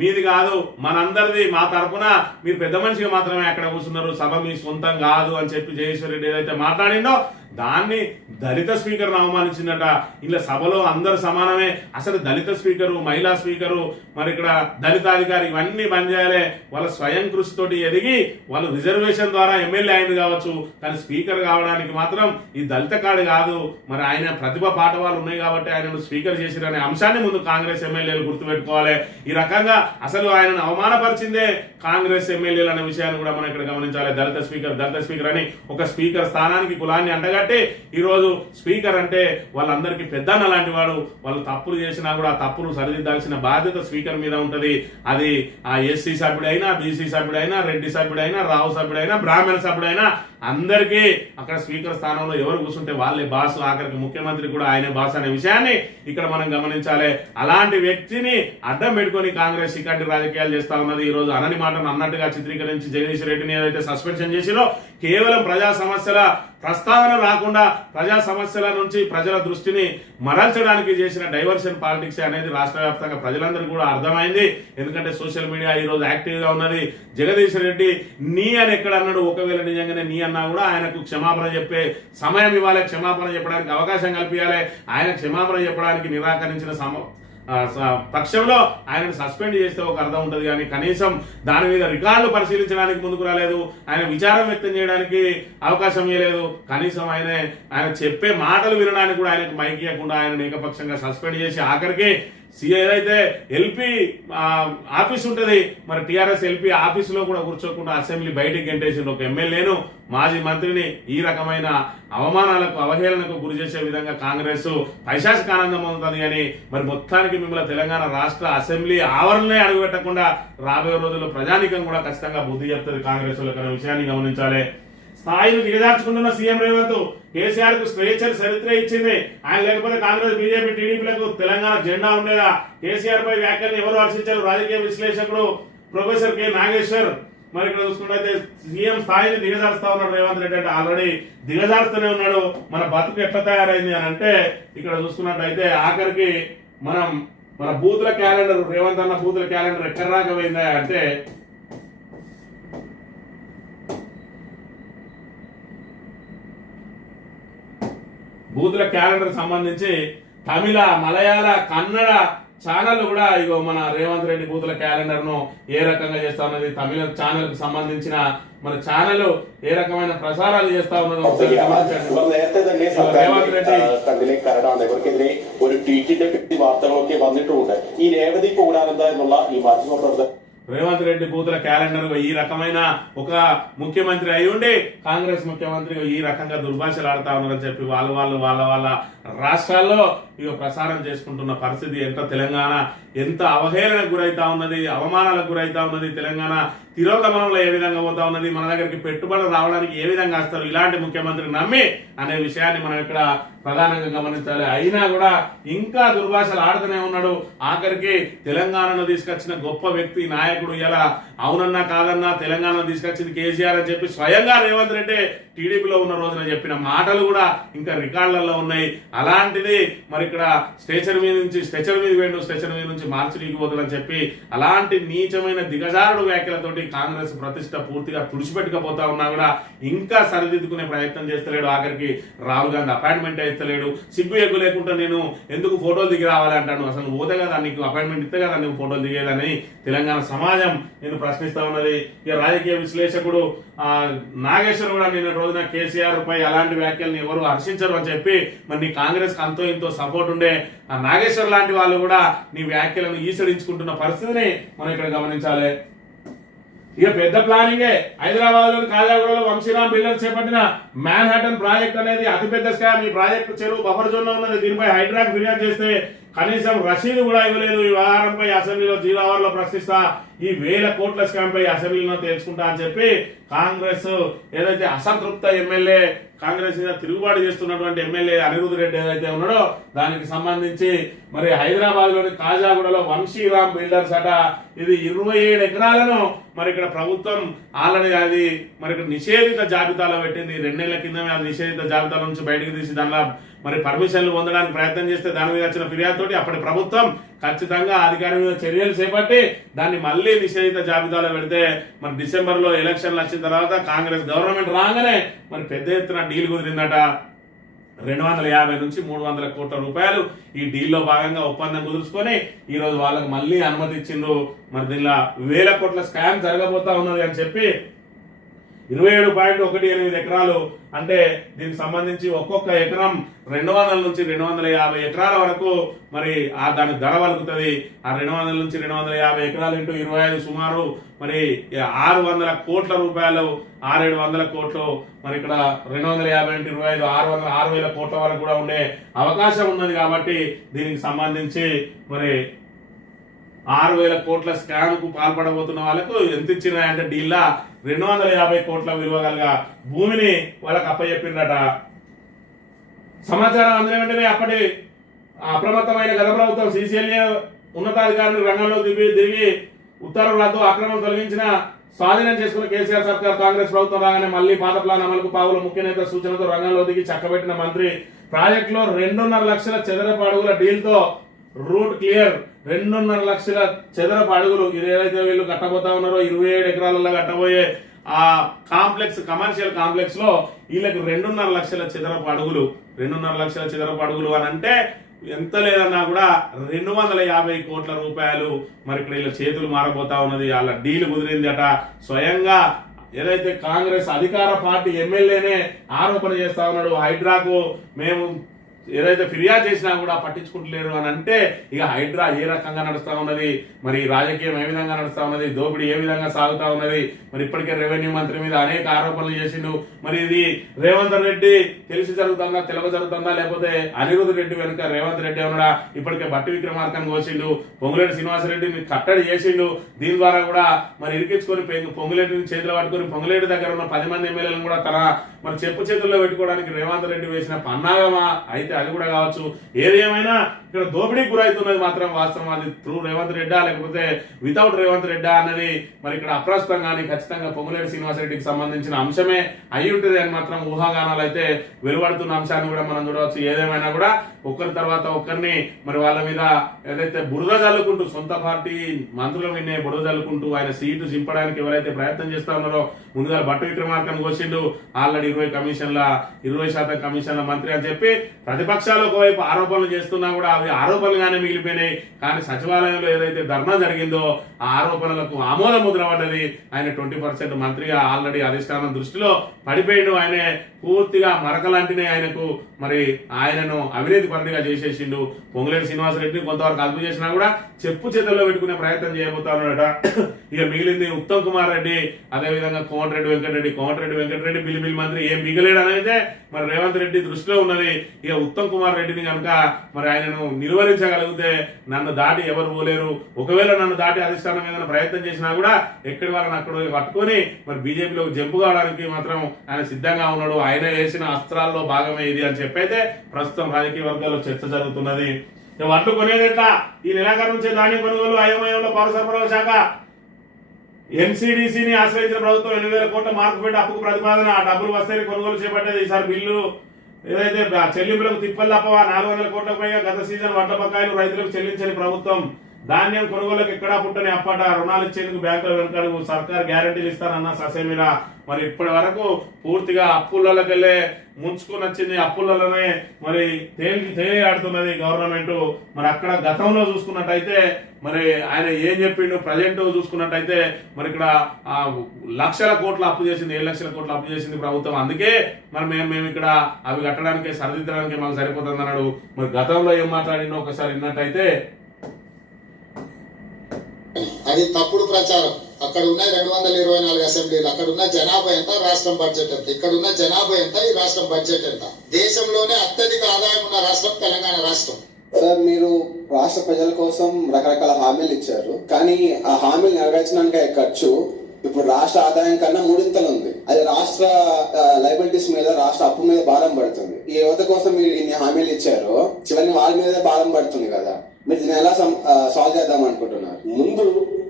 మీది కాదు మనందరిది, మా తరపున మీరు పెద్ద మనిషిగా మాత్రమే అక్కడ కూర్చున్నారు, సభ మీ సొంతం కాదు అని చెప్పి జగదీశ్వర్ రెడ్డి ఏదైతే మాట్లాడిండో దాన్ని దళిత స్పీకర్ను అవమానించిందట. ఇలా సభలో అందరు సమానమే, అసలు దళిత స్పీకరు, మహిళా స్పీకరు, మరి ఇక్కడ దళితాధికారి ఇవన్నీ బంద్ చేయాలి. వాళ్ళ స్వయం కృషితోటి ఎదిగి వాళ్ళు రిజర్వేషన్ ద్వారా ఎమ్మెల్యే అయింది కావచ్చు, కానీ స్పీకర్ కావడానికి మాత్రం ఈ దళిత కాడు కాదు. మరి ఆయన ప్రతిభ పాఠవాలు ఉన్నాయి కాబట్టి ఆయనను స్పీకర్ చేసిరనే అంశాన్ని ముందు కాంగ్రెస్ ఎమ్మెల్యేలు గుర్తుపెట్టుకోవాలి. ఈ రకంగా అసలు ఆయనను అవమానపరిచిందే కాంగ్రెస్ ఎమ్మెల్యేలు అనే విషయాన్ని కూడా మనం ఇక్కడ గమనించాలి. దళిత స్పీకర్ అని ఒక స్పీకర్ స్థానానికి కులాన్ని అంటగా ఈ రోజు స్పీకర్ అంటే వాళ్ళందరికీ పెద్దన్న లాంటి వాడు. వాళ్ళు తప్పులు చేసినా కూడా ఆ తప్పులు సరిదిద్దాల్సిన బాధ్యత స్పీకర్ మీద ఉంటది. అది ఆ ఎస్సీ సభ్యుడైనా, బీసీ సభ్యుడైనా, రెడ్డి సభ్యుడైనా, రావు సభ్యుడైనా, బ్రాహ్మణ సభ్యుడైనా అందరికీ అక్కడ స్పీకర్ స్థానంలో ఎవరు కూర్చుంటే వాళ్ళే బాసు. ఆఖరికి ముఖ్యమంత్రి కూడా ఆయనే బాస్ అనే విషయాన్ని ఇక్కడ మనం గమనించాలి. అలాంటి వ్యక్తిని అడ్డం పెట్టుకొని కాంగ్రెస్ ఇలాంటి రాజకీయాలు చేస్తా ఉన్నది. ఈ రోజు అనని మాటను అన్నట్టుగా చిత్రీకరించి జగదీష్ రెడ్డిని ఏదైతే సస్పెన్షన్ చేసిరో కేవలం ప్రజా సమస్యల ప్రస్తావన రాకుండా ప్రజా సమస్యల నుంచి ప్రజల దృష్టిని మరల్చడానికి చేసిన డైవర్షన్ పాలిటిక్స్ అనేది రాష్ట్ర వ్యాప్తంగా ప్రజలందరికీ కూడా అర్థమైంది. ఎందుకంటే సోషల్ మీడియా ఈ రోజు యాక్టివ్ గా ఉన్నది. జగదీష్ రెడ్డి నీ అని ఎక్కడ అన్నాడు, ఒకవేళ నిజంగానే నీ అన్నా కూడా ఆయనకు క్షమాపణ చెప్పే సమయం ఇవ్వాలి, క్షమాపణ చెప్పడానికి అవకాశం కల్పించాలి. ఆయన క్షమాపణ చెప్పడానికి నిరాకరించిన పక్షంలో ఆయనను సస్పెండ్ చేస్తే ఒక అర్థం ఉంటుంది, కానీ కనీసం దాని మీద రికార్డులు పరిశీలించడానికి ముందుకు రాలేదు. ఆయన విచారం వ్యక్తం చేయడానికి అవకాశం ఇవ్వలేదు. కనీసం ఆయన చెప్పే మాటలు వినడానికి కూడా ఆయనకు మైక్ ఇవ్వకుండా ఆయన ఏకపక్షంగా సస్పెండ్ చేసి ఆఖరికి ఏదైతే ఎల్పీ ఆఫీస్ ఉంటుంది, మరి టీఆర్ఎస్ ఎల్పీ ఆఫీసులో కూడా కూర్చోకుండా అసెంబ్లీ బయటికి గెంటేసింది. ఒక ఎమ్మెల్యేను, మాజీ మంత్రిని ఈ రకమైన అవమానాలకు, అవహేళనకు గురి చేసే విధంగా కాంగ్రెస్ పైశాచిక ఆనందం అవుతుంది. అని మరి మొత్తానికి మిమ్మల్ని తెలంగాణ రాష్ట్ర అసెంబ్లీ ఆవరణనే అడుగుపెట్టకుండా రాబోయే రోజుల్లో ప్రజానికం కూడా ఖచ్చితంగా బుద్ధి చెప్తుంది కాంగ్రెస్ అనే విషయాన్ని గమనించాలి. స్థాయిని దిగజార్చుకుంటున్న సీఎం రేవంత్ కేసీఆర్ కు స్వేచ్ఛ చరిత్ర ఇచ్చింది. ఆయన లేకపోతే కాంగ్రెస్, బీజేపీ, టీడీపీలకు తెలంగాణ జెండా ఉండేదా? కేసీఆర్ పై వ్యాఖ్యలను ఎవరు హర్షించారు? రాజకీయ విశ్లేషకుడు ప్రొఫెసర్ కె నాగేశ్వర్ మరి ఇక్కడ చూసుకుంటే సీఎం స్థాయిని దిగజారుస్తా ఉన్నాడు రేవంత్ రెడ్డి. అంటే ఆల్రెడీ దిగజారుస్తూనే ఉన్నాడు. మన బతుకు ఎట్లా తయారైంది అని అంటే ఇక్కడ చూసుకున్నట్టయితే ఆఖరికి మన బూతుల క్యాలెండర్, రేవంత్ అన్న బూతుల క్యాలెండర్ ఎక్కడ రాకపోయిందా అంటే బూతుల క్యాలెండర్ సంబంధించి తమిళ, మలయాళ, కన్నడ ఛానల్ కూడా ఇగో మన రేవంత్ రెడ్డి బూతుల క్యాలెండర్ ను ఏ రకంగా చేస్తా ఉన్నది, తమిళ ఛానల్ కు సంబంధించిన మన ఛానల్ ఏ రకమైన പ്രസാരാలు చేస్తా ఉన్నదో ఒకసారి గమనించండి. നേരത്തെ തന്നെ സർക്കാരിലെ കരടാണ് ഇവർക്കെതിരെ ഒരു ട്വീറ്റിന്റെ വാർത്തകളൊക്കെ വന്നിട്ടുമുണ്ട്. ഈ രേവതി കൂടാനന്ദ എന്നുള്ള ഈ മാധ്യമപ്രവർത്തകർ రేవంత్ రెడ్డి బూతుల క్యాలెండర్ ఈ రకమైన ఒక ముఖ్యమంత్రి అయి ఉండి కాంగ్రెస్ ముఖ్యమంత్రి ఈ రకంగా దుర్భాషలు ఆడుతా ఉన్నారని చెప్పి వాళ్ళ రాష్ట్రాల్లో ఇక ప్రసారం చేసుకుంటున్న పరిస్థితి తెలంగాణ ఎంత అవహేళనకు గురైతా ఉన్నది, అవమానాలకు గురైతా ఉన్నది. తెలంగాణ తిరోగమనంలో ఏ విధంగా పోతా ఉన్నది, మన దగ్గరికి పెట్టుబడులు రావడానికి ఏ విధంగా వస్తారు ఇలాంటి ముఖ్యమంత్రిని నమ్మి అనే విషయాన్ని మనం ఇక్కడ ప్రధానంగా గమనించాలి. అయినా కూడా ఇంకా దుర్భాషలు ఆడుతూనే ఉన్నాడు. ఆఖరికి తెలంగాణను తీసుకొచ్చిన గొప్ప వ్యక్తి, నాయకుడు ఇలా అవునన్నా కాదన్నా తెలంగాణను తీసుకొచ్చింది కేసీఆర్ అని చెప్పి స్వయంగా రేవంత్ రెడ్డి టీడీపీలో ఉన్న రోజున చెప్పిన మాటలు కూడా ఇంకా రికార్డులలో ఉన్నాయి. అలాంటిది మరి ఇక్కడ స్టేచర్ మీద నుంచి మార్చిడికి పోతుందని చెప్పి అలాంటి నీచమైన దిగజారుడు వ్యాఖ్యలతోటి కాంగ్రెస్ ప్రతిష్ట పూర్తిగా తుడిచిపెట్టుకపోతా ఉన్నా కూడా ఇంకా సరిదిద్దుకునే ప్రయత్నం చేస్తలేడు. ఆఖరికి రాహుల్ గాంధీ అపాయింట్మెంట్ ఇస్తలేడు. సిగ్గు ఎగ్గు లేకుండా నేను ఎందుకు ఫోటోలు దిగి రావాలి అంటాను. అసలు పోతే కదా నీకు అపాయింట్మెంట్ ఇస్తే కదా నీకు ఫోటోలు దిగేదని తెలంగాణ సమాజం నేను ప్రశ్నిస్తా ఉన్నది. ఇక రాజకీయ విశ్లేషకుడు నాగేశ్వర్ కూడా నిన్న రోజున కేసీఆర్ పై అలాంటి వ్యాఖ్యలను ఎవరు హర్షించరు అని చెప్పి మరి నీ కాంగ్రెస్ అంతో ఇంతో సపోర్ట్ ఉండే ఆ నాగేశ్వర్ లాంటి వాళ్ళు కూడా నీ వ్యాఖ్యలను ఈసడించుకుంటున్న పరిస్థితిని మనం ఇక్కడ గమనించాలి. ఇక పెద్ద ప్లానింగే హైదరాబాద్ లోని కాజాగూడలో వంశీరామ్ బిల్డర్స్ చేపట్టిన మ్యాన్హాటన్ ప్రాజెక్ట్ అనేది అతిపెద్ద స్కామ్. ఈ ప్రాజెక్టు చెరువు బఫర్ జోన్ లో ఉన్నది. దీనిపై హైడ్రాక్ ఫిర్యాదు చేస్తే కనీసం రసీదు కూడా ఇవ్వలేదు. ఈ వ్యవహారంపై అసెంబ్లీలో 0 అవర్లో ప్రశ్నిస్తా ఈ 1000 కోట్ల స్కామ్ పై అసెంబ్లీలో తేల్చుకుంటా అని చెప్పి కాంగ్రెస్ ఏదైతే అసంతృప్త ఎమ్మెల్యే, కాంగ్రెస్ మీద తిరుగుబాటు చేస్తున్నటువంటి ఎమ్మెల్యే అనిరుద్ రెడ్డి ఏదైతే ఉన్నాడో దానికి సంబంధించి మరి హైదరాబాద్ లోని కాజాగూడలో వంశీరామ్ బిల్డర్స్ అట ఇది 27 ఎకరాలను మరి ఇక్కడ ప్రభుత్వం ఆల్రెడీ అది మరి ఇక్కడ నిషేధిత జాబితాలో పెట్టింది. 2 నెలల కింద అది నిషేధిత జాబితాల నుంచి బయటకు తీసి దానిలో మరి పర్మిషన్లు పొందడానికి ప్రయత్నం చేస్తే దాని మీద వచ్చిన ఫిర్యాదుతోటి అప్పటి ప్రభుత్వం ఖచ్చితంగా అధికారి మీద చర్యలు చేపట్టి దాన్ని మళ్ళీ నిషేధిత జాబితాలో పెడితే మరి డిసెంబర్ లో ఎలక్షన్లు వచ్చిన తర్వాత కాంగ్రెస్ గవర్నమెంట్ రాగానే మరి పెద్ద ఎత్తున డీల్ కుదిరిందట. 250 నుంచి 300 కోట్ల రూపాయలు ఈ డీల్లో భాగంగా ఒప్పందం కుదుర్చుకొని ఈ రోజు వాళ్ళకి మళ్ళీ అనుమతి ఇచ్చిండ్రు. మరి దీనిలో 1000 కోట్ల స్కామ్ జరగబోతా ఉన్నది అని చెప్పి 27.18 ఎకరాలు అంటే దీనికి సంబంధించి ఒక్కొక్క ఎకరం 200 నుంచి 250 ఎకరాల వరకు మరి దాని ధర వలుకుతుంది. ఆ 200 నుంచి 250 ఎకరాలు ఇంటూ 25 సుమారు మరి 600 కోట్ల రూపాయలు, 600-700 కోట్లు. మరి ఇక్కడ 250 ఇంటూ 25 6,000 కోట్ల వరకు కూడా ఉండే అవకాశం ఉన్నది. కాబట్టి దీనికి సంబంధించి మరి 6,000 కోట్ల స్కామ్ కు పాల్పడబోతున్న వాళ్ళకు ఎంత ఇచ్చినాయంటే డీల్లా 250 కోట్ల విలువ కలిగ భూమిని వాళ్ళకి అప్పచెప్పిందట. సమాచారం అందిన వెంటనే అప్పటి అప్రమత్తమైన గత ప్రభుత్వం సిసిఎల్ఏ ఉన్నతాధికారులు రంగంలో తిరిగి ఉత్తర్వులతో అక్రమం తొలగించిన స్వాధీనం చేసుకున్న కేసీఆర్ సర్కార్ కాంగ్రెస్ ప్రభుత్వం రాగానే మళ్లీ పాత ప్లాన్ అమలుకు పావుల ముఖ్య నేత సూచనతో రంగంలో దిగి చక్కబెట్టిన మంత్రి ప్రాజెక్టులో 2.5 లక్షల చదరపు అడుగుల డీల్ తో రూట్ క్లియర్. 2.5 లక్షల చదరపు అడుగులు ఇది ఏదైతే వీళ్ళు కట్టబోతా ఉన్నారో 27 ఎకరాలలో కట్టబోయే ఆ కాంప్లెక్స్, కమర్షియల్ కాంప్లెక్స్ లో వీళ్ళకి 2.5 లక్షల చదరపు అడుగులు. 2.5 లక్షల చదరపు అడుగులు అని అంటే ఎంత లేదన్నా కూడా 250 కోట్ల రూపాయలు మరి ఇక్కడ వీళ్ళ చేతులు మారబోతా ఉన్నది. వాళ్ళ డీల్ కుదిరింది అట. స్వయంగా ఏదైతే కాంగ్రెస్ అధికార పార్టీ ఎమ్మెల్యేనే ఆరోపణ చేస్తా ఉన్నాడు హైడ్రాకు మేము ఏదైతే ఫిర్యాదు చేసినా కూడా పట్టించుకుంటలేరు అని అంటే ఇక హైడ్రా ఏ రకంగా నడుస్తా ఉన్నది, మరి రాజకీయం ఏ విధంగా నడుస్తా ఉన్నది, దోపిడీ ఏ విధంగా సాగుతా ఉన్నది. మరి ఇప్పటికే రెవెన్యూ మంత్రి మీద అనేక ఆరోపణలు చేసిండు. మరి ఇది రేవంత్ రెడ్డి తెలిసి జరుగుతుందా, తెలివ జరుగుతుందా, లేకపోతే అనిరుద్ రెడ్డి వెనుక రేవంత్ రెడ్డి ఉన్నాడా? ఇప్పటికే బట్టి విక్రమార్కను కోసిండు, పొంగులేటి శ్రీనివాసరెడ్డిని కట్టడి చేసిండు. దీని ద్వారా కూడా మరి ఇరికించుకొని పొంగులేటిని చేతిలో పట్టుకొని పొంగులేటి దగ్గర ఉన్న 10 మంది ఎమ్మెల్యేలను కూడా తన మరి చెప్పు చేతుల్లో పెట్టుకోవడానికి రేవంత్ రెడ్డి వేసిన పన్నాగమా? అయితే అయితే అది కూడా కావచ్చు. ఏది ఏమైనా ఇక్కడ దోపిడీకి గురవుతున్నది మాత్రం వాస్తవం. అది త్రూ రేవంత్ రెడ్డా లేకపోతే వితౌట్ రేవంత్ రెడ్డా అన్నది మరి ఇక్కడ అప్రస్తుతం కానీ ఖచ్చితంగా పొంగులేటి శ్రీనివాసరెడ్డికి సంబంధించిన అంశమే అయి ఉంటుంది అని మాత్రం ఊహాగానాలు అయితే వెలువడుతున్న అంశాన్ని కూడా మనం చూడవచ్చు. ఏదేమైనా కూడా ఒకరి తర్వాత ఒకరిని మరి వాళ్ళ మీద ఏదైతే బురద జల్లుకుంటూ సొంత పార్టీ మంత్రుల విన్నే బురద జల్లుకుంటూ ఆయన సీటు చింపడానికి ఎవరైతే ప్రయత్నం చేస్తా ఉన్నారో ముందుగా భట్టి విక్రమార్కను కోసిండు. ఆల్రెడీ 20% కమిషన్ల మంత్రి అని చెప్పి ప్రతిపక్షాలు ఒకవైపు ఆరోపణలు చేస్తున్నా కూడా అవి ఆరోపణలుగానే మిగిలిపోయినాయి. కానీ సచివాలయంలో ఏదైతే ధర్నా జరిగిందో ఆ ఆరోపణలకు ఆమోద ముద్ర పడ్డది. ఆయన 20% మంత్రిగా ఆల్రెడీ అధిష్టానం దృష్టిలో పడిపోయిండు. ఆయనే పూర్తిగా మరకలాంటినే ఆయనకు మరి ఆయనను అవినీతి పరుడిగా చేసేసిండు. పొంగులేటి శ్రీనివాసరెడ్డిని కొంతవరకు అదుపు చేసినా కూడా చెప్పు చేతుల్లో పెట్టుకునే ప్రయత్నం చేయబోతానట. ఇక మిగిలింది ఉత్తమ్ కుమార్ రెడ్డి, అదేవిధంగా కోమటిరెడ్డి వెంకటరెడ్డి బిల్లిబిల్ మంత్రి ఏం మిగిలేడు అనేది మరి రేవంత్ రెడ్డి దృష్టిలో ఉన్నది. ఇక ఉత్తమ్ కుమార్ రెడ్డిని కనుక మరి ఆయనను నిర్వహించగలిగితే నన్ను దాటి ఎవరు పోలేరు. ఒకవేళ నన్ను దాటి అధిష్టానం ఏదైనా ప్రయత్నం చేసినా కూడా ఎక్కడి వాళ్ళని అక్కడ పట్టుకొని మరి బీజేపీలో జంపు కావడానికి మాత్రం ఆయన సిద్ధంగా ఉన్నాడు. ఆయన వేసిన అస్త్రాల్లో భాగమే ఇది అని చెప్పైతే ప్రస్తుతం రాజకీయ వర్గాల్లో చర్చ జరుగుతున్నది. వడ్లు కొనేదెట్లా? ఈ నెలాఖరు నుంచే ధాన్యం కొనుగోలు అయోమయంలో పౌర సరఫరాల శాఖ ఎన్సీడీసీని ఆశ్రయించిన ప్రభుత్వం 8,000 కోట్ల మార్పుపెట్టి అప్పుకు ప్రతిపాదన. ఆ డబ్బులు వస్తే కొనుగోలు చేపట్టేది. ఈసారి బిల్లు ఏదైతే చెల్లింపులకు తిప్పలు తప్ప 400 కోట్లకు పైగా గత సీజన్ వడ్ల బకాయిలు రైతులకు చెల్లించని ప్రభుత్వం. ధాన్యం కొనుగోలుకు ఎక్కడా పుట్టని అప్పట రుణాలు ఇచ్చేందుకు బ్యాంకుల వెనుకడుగు. సర్కార్ గ్యారంటీలు ఇస్తానన్న ససేమిరా. మరి ఇప్పటి వరకు పూర్తిగా అప్పులకి వెళ్ళే ముంచుకొని వచ్చింది. అప్పులలోనే మరి తేలియాడుతున్నది గవర్నమెంట్. మరి అక్కడ గతంలో చూసుకున్నట్టయితే మరి ఆయన ఏం చెప్పిండు, ప్రజెంట్ చూసుకున్నట్టయితే మరి ఇక్కడ 1,00,000 కోట్ల అప్పు చేసింది, 7 లక్షల కోట్ల అప్పు చేసింది ప్రభుత్వం. అందుకే మరి మేము ఇక్కడ అవి కట్టడానికి సరిదిద్దడానికి మాకు సరిపోతుంది అన్నాడు. మరి గతంలో ఏం మాట్లాడిండో ఒకసారి విన్నట్టయితే అది తప్పుడు ప్రచారం. అక్కడ ఉన్న 224 అసెంబ్లీలు, అక్కడ ఉన్న జనాభా ఎంత, రాష్ట్రం బడ్జెట్ ఎంత, ఇక్కడ ఉన్న జనాభా ఎంత, ఈ రాష్ట్రం బడ్జెట్ ఎంత. దేశంలోనే అత్యధిక ఆదాయం ఉన్న రాష్ట్రం తెలంగాణ రాష్ట్రం. సార్, మీరు రాష్ట్ర ప్రజల కోసం రకరకాల హామీలు ఇచ్చారు, కానీ ఆ హామీలు నెరవేర్చడానికి ఖర్చు ఇప్పుడు రాష్ట్ర ఆదాయం కన్నా 3 ఉంది. అది రాష్ట్ర లైబిలిటీస్ మీద, రాష్ట్ర అప్పు మీద భారం పడుతుంది. ఈ యువత కోసం మీరు ఇన్ని హామీలు ఇచ్చారు, చివరిని వాళ్ళ మీద భారం పడుతుంది కదా. మీరు దీన్ని ఎలా సాల్వ్ చేద్దాం అనుకుంటున్నారు? ముందు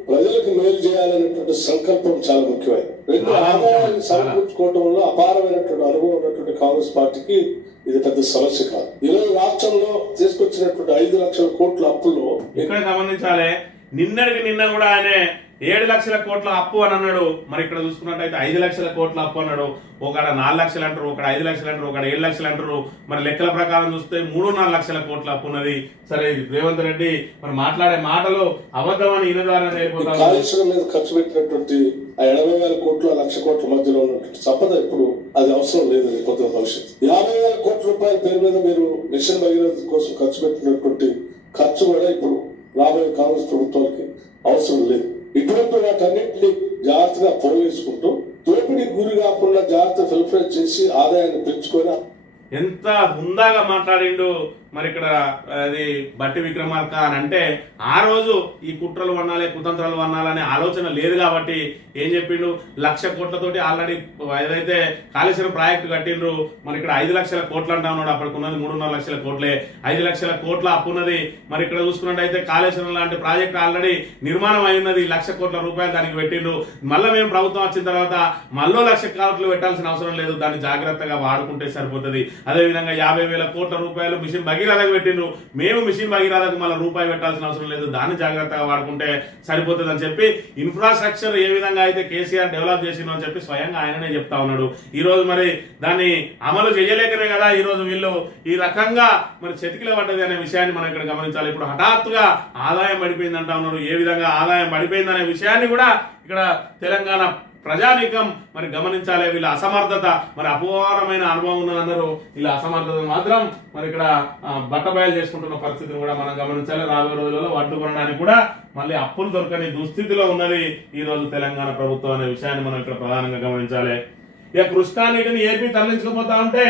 ప్రజలకు మేలు చేయాలనేటువంటి సంకల్పం చాలా ముఖ్యమైనది. రెండు ఆదాయాన్ని సమకూర్చుకోవడంలో అపారమైనటువంటి అనుభవం ఉన్నటువంటి కాంగ్రెస్ పార్టీకి ఇది పెద్ద సమస్య కాదు. ఈరోజు రాష్ట్రంలో తీసుకొచ్చినటువంటి 5 లక్షల కోట్ల అప్పుల్లో ఇక్కడ గమనించాలి. నిన్న కూడా ఆయన 7 లక్షల కోట్ల అప్పు అని అన్నాడు. మరి ఇక్కడ చూసుకున్నట్టయితే 5 లక్షల కోట్ల అప్పు అన్నాడు. ఒకడ 4 లక్షలు అంటారు, ఒకడ 5 లక్షలు అంటారు, ఒకడ 7 లక్షలు అంటారు. మరి లెక్కల ప్రకారం చూస్తే 3.5 లక్షల కోట్ల అప్పు ఉన్నది. సరే, రేవంత్ రెడ్డి మరి మాట్లాడే మాటలు అబద్ధమని ఈయన ద్వారా నేర్పుతారు. కాళేశ్వరం మీద ఖర్చు పెట్టినటువంటి 80,000 కోట్ల 1,00,000 కోట్ల మధ్యలో ఉన్నటువంటి సంపద ఇప్పుడు అది అవసరం లేదు. పొద్దున భవిష్యత్తు 50,000 కోట్ల రూపాయల పేరు మీద మీరు మిషన్ భగీరథ కోసం ఖర్చు పెట్టినటువంటి ఖర్చు కూడా ఇప్పుడు రాబోయే కాంగ్రెస్ ప్రభుత్వానికి అవసరం లేదు. ఇటువంటి వాటన్నింటినీ జాగ్రత్తగా పోలేసుకుంటూ దోపిడీకి గురి కాకుండా జాగ్రత్త ఫిల్టరేట్ చేసి ఆదాయాన్ని పెంచుకొని ఎంత హుందాగా మాట్లాడిండు. మరి ఇక్కడ అది బట్టి విక్రమార్క అని అంటే ఆ రోజు ఈ కుట్రలు వన్నాలే, కుతంత్రాలు వన్నాలనే ఆలోచన లేదు కాబట్టి ఏం చెప్పిండు, 1,00,000 కోట్లతోటి ఆల్రెడీ ఏదైతే కాళేశ్వరం ప్రాజెక్టు కట్టిండ్రు. మరి ఇక్కడ 5 లక్షల కోట్లు అంటా ఉన్నాడు. అప్పటికి ఉన్నది 3.5 లక్షల కోట్లే. 5 లక్షల కోట్ల అప్పు ఉన్నది. మరి ఇక్కడ చూసుకున్నట్టయితే కాళేశ్వరం లాంటి ప్రాజెక్టు ఆల్రెడీ నిర్మాణం అయి ఉన్నది. 1,00,000 కోట్ల రూపాయలు దానికి పెట్టిండ్రు. మళ్ళీ మేము ప్రభుత్వం వచ్చిన తర్వాత మళ్ళీ 1,00,000 కోట్లు పెట్టాల్సిన అవసరం లేదు. దాన్ని జాగ్రత్తగా వాడుకుంటే సరిపోతుంది. అదేవిధంగా 50,000 కోట్ల రూపాయలు మిషన్ భగీరథకు పెట్టిండ్రు. మేము మిషన్ భగీరథకు మళ్ళీ రూపాయి పెట్టాల్సిన అవసరం లేదు. దాన్ని జాగ్రత్తగా వాడుకుంటే సరిపోతుంది అని చెప్పి ఇన్ఫ్రాస్ట్రక్చర్ ఏ విధంగా అయితే కేసీఆర్ డెవలప్ చేసిందో అని చెప్పి స్వయంగా ఆయననే చెప్తా ఉన్నాడు. ఈ రోజు మరి దాన్ని అమలు చేయలేకనే కదా ఈ రోజు వీళ్ళు ఈ రకంగా మరి చెతికిల పడ్డది అనే విషయాన్ని మనం ఇక్కడ గమనించాలి. ఇప్పుడు హఠాత్తుగా ఆదాయం పడిపోయింది అంటా ఉన్నారు. ఏ విధంగా ఆదాయం పడిపోయింది అనే విషయాన్ని కూడా ఇక్కడ తెలంగాణ ప్రజానీకం మరి గమనించాలి. వీళ్ళ అసమర్థత, మరి అపూర్వమైన అనుభవం ఉన్నదన్నారు. వీళ్ళ అసమర్థత మాత్రం మరి ఇక్కడ బట్టబయలు చేసుకుంటున్న పరిస్థితిని కూడా మనం గమనించాలి. రాబోయే రోజుల్లో వడ్లు కొనడానికి కూడా మళ్ళీ అప్పులు దొరకని దుస్థితిలో ఉన్నది ఈ రోజు తెలంగాణ ప్రభుత్వం అనే విషయాన్ని మనం ఇక్కడ ప్రధానంగా గమనించాలి. ఇక కృష్ణా నీటిని ఏపీ తరలించుకుపోతా ఉంటే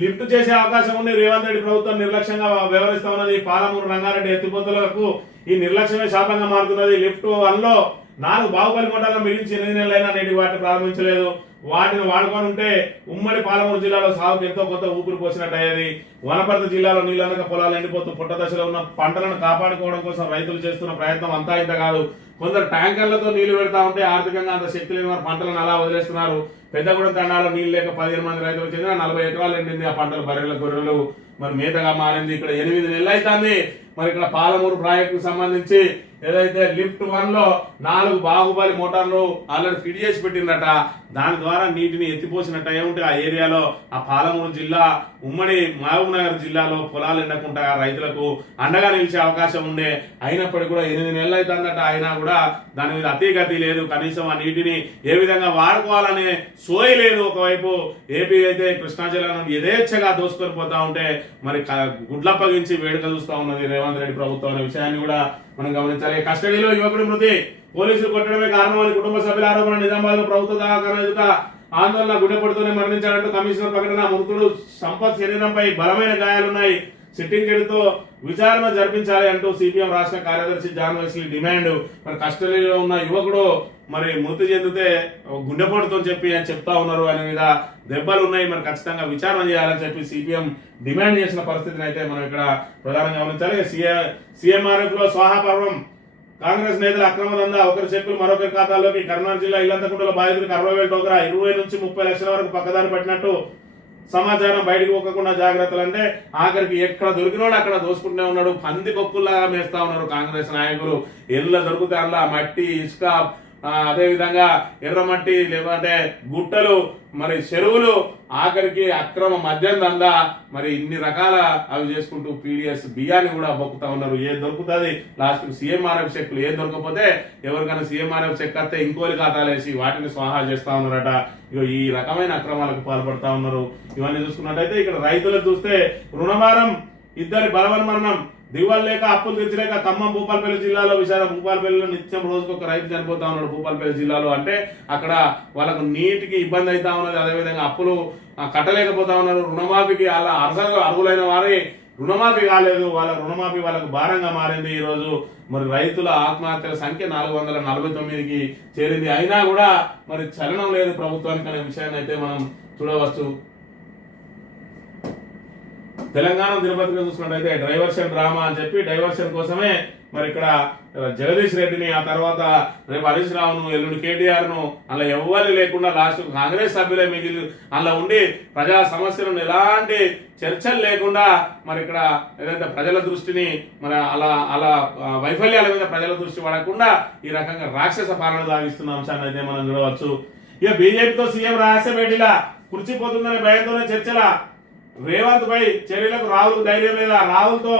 లిఫ్ట్ చేసే అవకాశం ఉంది. రేవంత్ రెడ్డి ప్రభుత్వం నిర్లక్ష్యంగా వ్యవహరిస్తా ఉన్నది. పాలమూరు రంగారెడ్డి ఎత్తిపోతలకు ఈ నిర్లక్ష్యమే శాపంగా మారుతున్నది. లిఫ్ట్ 1లో 4 బాహుబలి మండలం మిగిలించి 8 నెలలైనా నేటి వాటిని ప్రారంభించలేదు. వాటిని వాడుకొని ఉంటే ఉమ్మడి పాలమూరు జిల్లాలో సాగుకు ఎంతో కొంత ఊపిరి పోసినట్టు అయ్యేది. వనపర్తి జిల్లాలో నీళ్ళనక పొలాలు ఎండిపోతూ పుట్ట దశలో ఉన్న పంటలను కాపాడుకోవడం కోసం రైతులు చేస్తున్న ప్రయత్నం అంతా ఇంత కాదు. కొందరు ట్యాంకర్లతో నీళ్లు పెడతా ఉంటే ఆర్థికంగా అంత శక్తి లేని వారు పంటలను అలా వదిలేస్తున్నారు. పెద్దగూడెం తండాలో నీళ్లు లేక 15 మంది రైతులకు చెందిన 40 ఎకరాలు ఎండింది. ఆ పంటలు బర్రెల గొర్రెలు మరి మేతగా మారింది. ఇక్కడ 8 నెలలు అవుతుంది. మరి ఇక్కడ పాలమూరు ప్రాజెక్టు సంబంధించి ఏదైతే లిఫ్ట్ 1 లో 4 బాహుబలి మోటార్లు ఆల్రెడీ ఫిట్ చేసి పెట్టిందట. దాని ద్వారా నీటిని ఎత్తిపోసినట్టు ఏముంటే ఆ ఏరియాలో ఆ పాలమూరు జిల్లా ఉమ్మడి మహబూబ్ నగర్ జిల్లాలో పొలాలు ఎండకుండా రైతులకు అండగా నిలిచే అవకాశం ఉండే. అయినప్పటికీ కూడా 8 నెలలు అవుతుందట. అయినా కూడా దాని మీద అతిగతి లేదు. కనీసం ఆ నీటిని ఏ విధంగా వాడుకోవాలనే సోయి లేదు. ఒకవైపు ఏపీ అయితే కృష్ణా జిల్లాను యథేచ్ఛగా దోసుకొని పోతా ఉంటే మరి గుడ్లప్పగించి వేడుక చూస్తా ఉన్నది రేవంత్ రెడ్డి ప్రభుత్వం అనే విషయాన్ని కూడా మనం గమనించాలి. కస్టడీలో యువకుడి మృతి పోలీసులు కొట్టడమే కారణమని కుటుంబ సభ్యుల ఆరోపణ. నిజామాబాద్ లో ప్రభుత్వ దవాఖానా ఎదుట ఆందోళన గుండెపోటుతోనే మరణించాడంటూ కమిషనర్ ప్రకటన. మృతుడు సంపత్ శరీరంపై బలమైన గాయాలున్నాయి. సిట్టింగ్ జడ్జితో విచారణ జరిపించాలి అంటూ సిపిఎం రాష్ట్ర కార్యదర్శి జాన్ వెస్లీ డిమాండ్. మరి కస్టడీలో ఉన్న యువకుడు మరి మృతి చెందితే గుండెపోటుతో చెప్పి అని చెప్తా ఉన్నారు. ఆయన మీద దెబ్బలు ఉన్నాయి. మరి ఖచ్చితంగా విచారణ చేయాలని చెప్పి సిపిఎం డిమాండ్ చేసిన పరిస్థితిని అయితే మనం ఇక్కడ ప్రధానంగా గమనించాలి. సీఎంఆర్ఎఫ్ లో స్వాహా పర్వం. కాంగ్రెస్ నేతల అక్రమ దందా. ఒకరి చెక్కులు మరొకరి ఖాతాల్లోకి. కర్నూలు జిల్లా ఇల్లంతకుంటలో బాధితులకు 60,000 టోకరా. 20 నుంచి 30 లక్షల వరకు పక్కదారి పట్టినట్టు సమాచారం. బయటకు పోకుండా జాగ్రత్తలు. అంటే ఆఖరికి ఎక్కడ దొరికినోడు అక్కడ దోసుకుంటూనే ఉన్నాడు. పంది కొక్కుల్లాగా మేస్తా ఉన్నారు కాంగ్రెస్ నాయకులు. ఎల్ల దొరికితే అందులో మట్టి, ఇసుక, అదే విధంగా ఎర్రమట్టి, లేదంటే గుట్టలు, మరి చెరువులు, ఆఖరికి అక్రమ మద్యం దందా. మరి ఇన్ని రకాల అవి చేసుకుంటూ పీడిఎస్ బియ్యాన్ని కూడా బొక్కుతా ఉన్నారు. ఏది దొరుకుతుంది లాస్ట్ సీఎంఆర్ఎఫ్ చెక్కులు. ఏది దొరకపోతే ఎవరికైనా సీఎంఆర్ఎఫ్ చెక్ వస్తే ఇంకోలి ఖాతాలు వేసి వాటిని స్వాహా చేస్తా ఉన్నారట. ఇక ఈ రకమైన అక్రమాలకు పాల్పడతా ఉన్నారు. ఇవన్నీ చూసుకున్నట్టయితే ఇక్కడ రైతులకు చూస్తే రుణభారం, ఇద్దరి బలవన్మరణం, దిగువలు లేక అప్పులు తెచ్చలేక ఖమ్మం భూపాలపల్లి జిల్లాలో విషాదం. భూపాలపల్లిలో నిత్యం రోజుకొక రైతు చనిపోతా ఉన్నాడు భూపాలపల్లి జిల్లాలో. అంటే అక్కడ వాళ్ళకు నీటికి ఇబ్బంది అవుతా ఉన్నది. అదేవిధంగా అప్పులు కట్టలేకపోతా ఉన్నారు. రుణమాఫీకి అలా అర్హులైన వారి రుణమాఫీ కాలేదు. వాళ్ళ రుణమాఫీ వాళ్ళకు భారంగా మారింది. ఈ రోజు మరి రైతుల ఆత్మహత్యల సంఖ్య 449కి చేరింది. అయినా కూడా మరి చలనం లేదు ప్రభుత్వానికి అనే విషయాన్ని అయితే మనం చూడవచ్చు. తెలంగాణ తిరుపతిలో చూసుకున్నట్టయితే డైవర్షన్ డ్రామా అని చెప్పి డైవర్షన్ కోసమే మరి ఇక్కడ జగదీష్ రెడ్డిని, ఆ తర్వాత రేపు హరీష్ రావును, ఎల్లుండి కేటీఆర్ ను అలా ఎవ్వరు లేకుండా లాస్ట్ కాంగ్రెస్ సభ్యులే మిగిలి అలా ఉండి ప్రజా సమస్యలను ఎలాంటి చర్చలు లేకుండా మరి ఇక్కడ ఏదైతే ప్రజల దృష్టిని మరి అలా వైఫల్యాల మీద ప్రజల దృష్టి పడకుండా ఈ రకంగా రాక్షస పాలన సాగిస్తున్న అంశాన్ని అయితే మనం చూడవచ్చు. ఇక బీజేపీతో సీఎం రహస్య భేటీలా కుర్చిపోతుందనే భయంతోనే చర్చల. రేవంత్ పై చర్యలకు రాహుల్ ధైర్యం లేదా? రాహుల్తో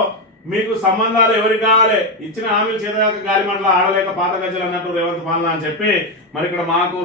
మీకు సంబంధాలు ఎవరికి కావాలి? ఇచ్చిన హామీలు చేతగాక గాలిమంటలు ఆడలేక పాత గజ్జలు అన్నట్టు రేవంత్ పాలన అని చెప్పి మరి ఇక్కడ మాకు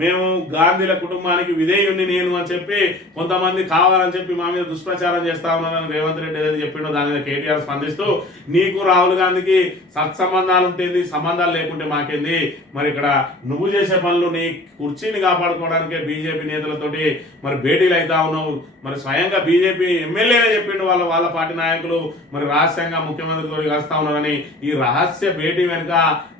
మేము గాంధీల కుటుంబానికి విధేయుణ్ణి నేను అని చెప్పి కొంతమంది కావాలని చెప్పి మా మీద దుష్ప్రచారం చేస్తా ఉన్నారని రేవంత్ రెడ్డి ఏదైతే చెప్పిండో దాని మీద కేటీఆర్ స్పందిస్తూ నీకు రాహుల్ గాంధీకి సత్సంబంధాలు ఉంటుంది, సంబంధాలు లేకుంటే మాకేంది? మరి ఇక్కడ నువ్వు చేసే పనులు నీ కుర్చీని కాపాడుకోవడానికే బీజేపీ నేతలతోటి మరి భేటీలు అవుతా ఉన్నావు. మరి స్వయంగా బీజేపీ ఎమ్మెల్యేనే చెప్పిండు వాళ్ళ పార్టీ నాయకులు మరి రహస్యంగా ముఖ్యమంత్రితో కలుస్తా ఉన్నారని. ఈ రహస్య భేటీ వెనుక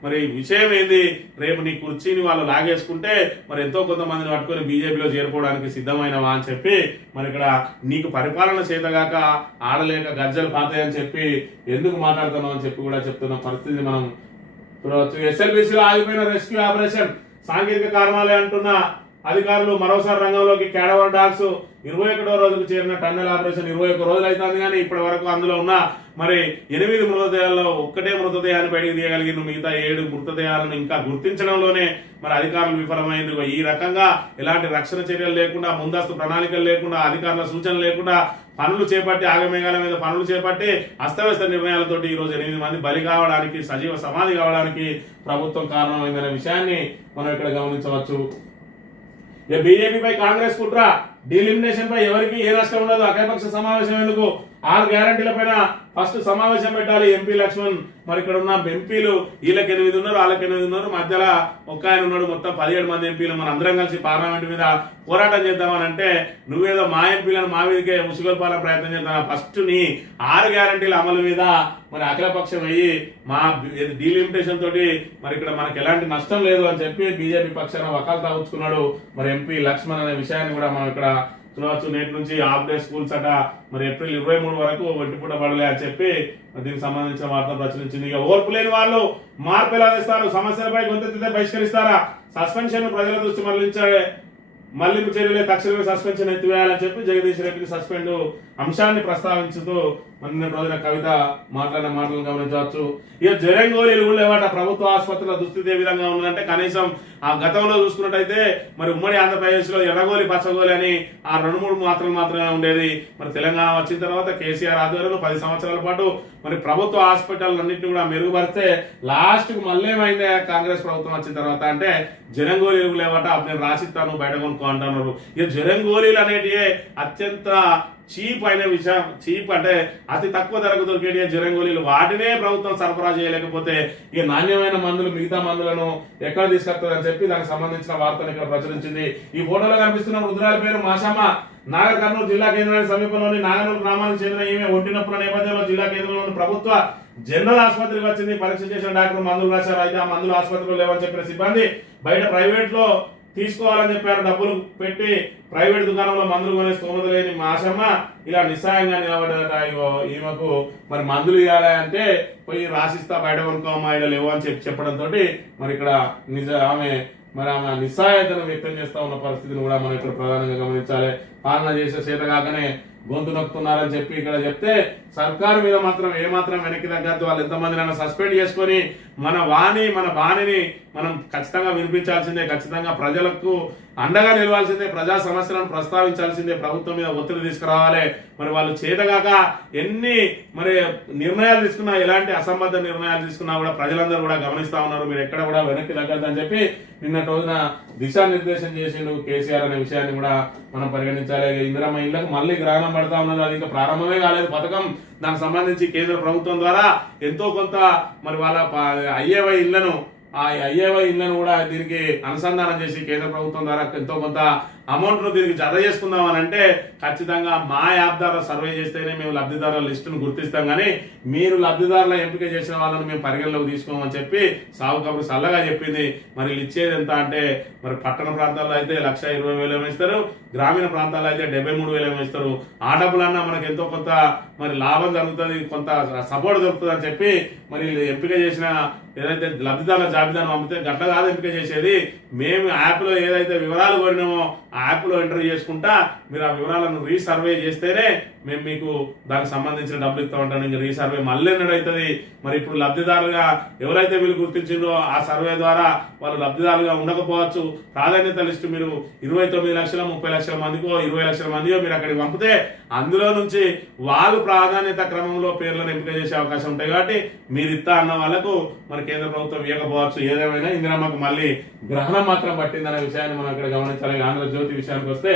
మరి విషయం ఏంది? రేపు నీ కుర్చీని వాళ్ళు లాగేసుకుంటే మరి ఎంతో కొంతమందిని పట్టుకొని బీజేపీలో చేరుకోవడానికి సిద్ధమైనవా అని చెప్పి మరి ఇక్కడ నీకు పరిపాలన చేతగాక ఆడలేక గజ్జలు పాతాయని చెప్పి ఎందుకు మాట్లాడుతున్నావు అని చెప్పి కూడా చెప్తున్న పరిస్థితి మనం చూడవచ్చు. ఎస్ఎల్బీసీలో ఆగిపోయిన రెస్క్యూ ఆపరేషన్ సాంకేతిక కారణాలే అంటున్న అధికారులు మరోసారి రంగంలోకి. క్యాడవర్ డాగ్స్ 21వ రోజుకు చేరిన టన్నెల్ ఆపరేషన్ 21 రోజులు అవుతుంది. కానీ ఇప్పటి వరకు అందులో ఉన్న మరి 8 మృతదేహాల్లో ఒక్కటే మృతదేహాన్ని బయటకు తీయగలిగిన. మిగతా 7 మృతదేహాలను ఇంకా గుర్తించడంలోనే మరి అధికారులు విఫలమైంది. ఈ రకంగా ఎలాంటి రక్షణ చర్యలు లేకుండా, ముందస్తు ప్రణాళికలు లేకుండా, అధికారుల సూచనలు లేకుండా పనులు చేపట్టి ఆగమేఘాల మీద పనులు చేపట్టి అస్తవ్యస్త నిర్ణయాలతోటి ఈ రోజు 8 మంది బలి కావడానికి, సజీవ సమాధి కావడానికి ప్రభుత్వం కారణమైందనే విషయాన్ని మనం ఇక్కడ గమనించవచ్చు. బీజేపీపై కాంగ్రెస్ కుట్ర. డీలిమినేషన్ పై ఎవరికి ఏ నష్టం ఉండదు. అఖిలపక్ష సమావేశం ఎందుకు? 6 గ్యారంటీల పైన ఫస్ట్ సమావేశం పెట్టాలి. ఎంపీ లక్ష్మణ్ మరి ఇక్కడ ఉన్న ఎంపీలు వీళ్ళకి 8 ఉన్నారు, వాళ్ళకి 8 ఉన్నారు, మధ్యలో ఒక్క ఆయన ఉన్నాడు. మొత్తం 17 మంది ఎంపీలు మన అందరం కలిసి పార్లమెంట్ మీద పోరాటం చేద్దామని అంటే నువ్వేదో మా ఎంపీలను మా మీదకే ఉసుగొల్పాల ప్రయత్నం చేద్దాం. ఫస్ట్ నీ 6 గ్యారంటీల అమలు మీద మరి అఖిలపక్షం అయ్యి మా డీలిమిటేషన్ తోటి మరి ఇక్కడ మనకి ఎలాంటి నష్టం లేదు అని చెప్పి బీజేపీ పక్షాన వకాల్తా ఉంచుకున్నాడు మరి ఎంపీ లక్ష్మణ్ అనే విషయాన్ని కూడా మనం ఇక్కడ చూడవచ్చు. నేటి నుంచి హాఫ్ డే స్కూల్స్ అట మరి ఏప్రిల్ 23 వరకు ఒంటిపూట పడలే అని చెప్పి దీనికి సంబంధించిన వార్త ప్రచురించింది. ఇక ఓర్పు లేని వాళ్ళు మార్పు ఎలా తెస్తారు, సమస్యలపై గొంతెత్తితే బహిష్కరిస్తారా, సస్పెన్షన్ ప్రజల దృష్టి మళ్లింపు చర్యలే, తక్షణమే సస్పెన్షన్ ఎత్తివేయాలని చెప్పి జగదీష్ రెడ్డికి సస్పెండ్ అంశాన్ని ప్రస్తావించుతూ మొన్న రోజున కవిత మాట్లాడిన మాటలు గమనించవచ్చు. ఇక జ్వరం గోళీలు కూడా లేవట. ప్రభుత్వ ఆసుపత్రుల దుస్థితి ఏ విధంగా ఉందంటే కనీసం ఆ గతంలో చూసుకున్నట్టయితే మరి ఉమ్మడి ఆంధ్రప్రదేశ్ లో ఎర్రగోలి పచ్చగోలి అని ఆ 2-3 మాత్రలు మాత్రమే ఉండేది. మరి తెలంగాణ వచ్చిన తర్వాత కేసీఆర్ ఆధ్వర్యంలో 10 సంవత్సరాల పాటు మరి ప్రభుత్వ హాస్పిటల్ అన్నింటినీ కూడా మెరుగుపరిస్తే లాస్ట్ కు మళ్ళీ ఏమైంది కాంగ్రెస్ ప్రభుత్వం వచ్చిన తర్వాత అంటే జ్వరం గోళీలు లేవట. నేను రాసిస్తాను బయట కొనుక్కో అంటున్నారు. ఇక జ్వరం గోళీలు అనేటివి అత్యంత చీప్ అయిన విషయం. చీప్ అంటే అతి తక్కువ ధరకు దొరికే జ్వరం గోళీలు వాటినే ప్రభుత్వం సరఫరా చేయలేకపోతే ఇక నాణ్యమైన మందులు మిగతా మందులను ఎక్కడ తీసుకొస్తుందని చెప్పి దానికి సంబంధించిన వార్తను ఇక్కడ ప్రచురించింది. ఈ ఫోటోలో కనిపిస్తున్న వృద్ధురాలి పేరు మాషమ్మ. నాగర్ కర్నూలు జిల్లా కేంద్రానికి సమీపంలోని నాగనూరు గ్రామానికి చెందిన ఈమె ఒంటినొప్పుల నేపథ్యంలో జిల్లా కేంద్రంలోని ప్రభుత్వ జనరల్ ఆసుపత్రికి వచ్చింది. పరీక్ష చేసిన డాక్టర్ మందులు రాశారు. అయితే ఆ మందులు ఆసుపత్రిలో లేవని చెప్పిన సిబ్బంది బయట ప్రైవేట్ లో తీసుకోవాలని చెప్పారు. డబ్బులు పెట్టి ప్రైవేట్ దుకాణంలో మందులు కొనే స్తోమత లేని మాషమ్మ ఇలా నిస్సాయంగా నిలబడ్డదట. ఈమెకు మరి మందులు ఇవ్వాలి అంటే పోయి రాసిస్తా బయట కొనుక్కోమా ఇలా లేవు అని చెప్పడంతో మరి ఇక్కడ ఆమె నిస్సహాయతను వ్యక్తం చేస్తా ఉన్న పరిస్థితిని కూడా మనం ఇక్కడ ప్రధానంగా గమనించాలి. పాలన చేసే చేత కాకనే గొంతు నొక్కుతున్నారని చెప్పి ఇక్కడ చెప్తే సర్కారు మీద మాత్రం ఏమాత్రం వెనక్కి తగ్గద్దు. వాళ్ళు ఎంతమందినైనా సస్పెండ్ చేసుకొని మన బాణిని మనం ఖచ్చితంగా వినిపించాల్సిందే. ఖచ్చితంగా ప్రజలకు అండగా నిలవాల్సిందే. ప్రజా సమస్యలను ప్రస్తావించాల్సిందే. ప్రభుత్వం మీద ఒత్తిడి తీసుకురావాలి. మరి వాళ్ళు చేతగాక ఎన్ని మరి నిర్ణయాలు తీసుకున్నా, ఎలాంటి అసంబద్ధ నిర్ణయాలు తీసుకున్నా కూడా ప్రజలందరూ కూడా గమనిస్తా ఉన్నారు. మీరు ఎక్కడ కూడా వెనక్కి తగ్గద్దని చెప్పి నిన్నటి రోజున దిశానిర్దేశం చేసిండు కేసీఆర్ అనే విషయాన్ని కూడా మనం పరిగణించాలి. ఇందిరమ్మ ఇళ్లకు మళ్ళీ గ్రహణం పడతా ఉన్నది. అది ఇంకా ప్రారంభమే కాలేదు పథకం. దానికి సంబంధించి కేంద్ర ప్రభుత్వం ద్వారా ఎంతో కొంత మరి వాళ్ళ అయ్యేవై ఇళ్లను కూడా దీనికి అనుసంధానం చేసి కేంద్ర ప్రభుత్వం ద్వారా ఎంతో కొంత అమౌంట్ ను దీనికి జత చేసుకుందాం అని అంటే ఖచ్చితంగా మా యాప్ ద్వారా సర్వే చేస్తేనే మేము లబ్ధిదారుల లిస్టును గుర్తిస్తాం, కానీ మీరు లబ్ధిదారుల ఎంపిక చేసిన వాళ్ళని మేము పరిగణలోకి తీసుకోమని చెప్పి సాగు కబురు సల్లగా చెప్పింది. మరి ఇచ్చేది ఎంత అంటే మరి పట్టణ ప్రాంతాల్లో అయితే 1,20,000 ఇస్తారు, గ్రామీణ ప్రాంతాల్లో అయితే 73,000 ఇస్తారు. ఆ డబ్బులన్నా మనకు ఎంతో కొంత మరి లాభం జరుగుతుంది, కొంత సపోర్ట్ దొరుకుతుంది అని చెప్పి మరి ఎంపిక చేసిన ఏదైతే లబ్ధిదారుల జాబితాను పంపితే గట్ల కాదు ఎంపిక చేసేది. మేము యాప్ లో ఏదైతే వివరాలు కోరినామో ఆ యాప్ లో ఎంటర్ చేసుకుంటా మీరు ఆ వివరాలను రీసర్వే చేస్తేనే మేము మీకు దానికి సంబంధించిన డబ్బులు ఇస్తామంటాం. ఇంకా రీసర్వే మళ్ళీ అవుతుంది. మరి ఇప్పుడు లబ్ధిదారులుగా ఎవరైతే వీళ్ళు గుర్తించిందో ఆ సర్వే ద్వారా వాళ్ళు లబ్ధిదారులుగా ఉండకపోవచ్చు. ప్రాధాన్యత లిస్టు మీరు 29 లక్షల 30 లక్షల మందికో 20 లక్షల మందికో మీరు అక్కడికి పంపితే అందులో నుంచి వాళ్ళు ప్రాధాన్యత క్రమంలో పేర్లను ఎంపిక చేసే అవకాశం ఉంటాయి. కాబట్టి మీరు ఇస్తా అన్న వాళ్ళకు మరి కేంద్ర ప్రభుత్వం ఇవ్వకపోవచ్చు. ఏదేమైనా ఇందిరమ్మకు మళ్ళీ గ్రహణం మాత్రం పట్టిందనే విషయాన్ని మనం ఇక్కడ గమనించాలి. ఆంధ్రజ్యోతి విషయానికి వస్తే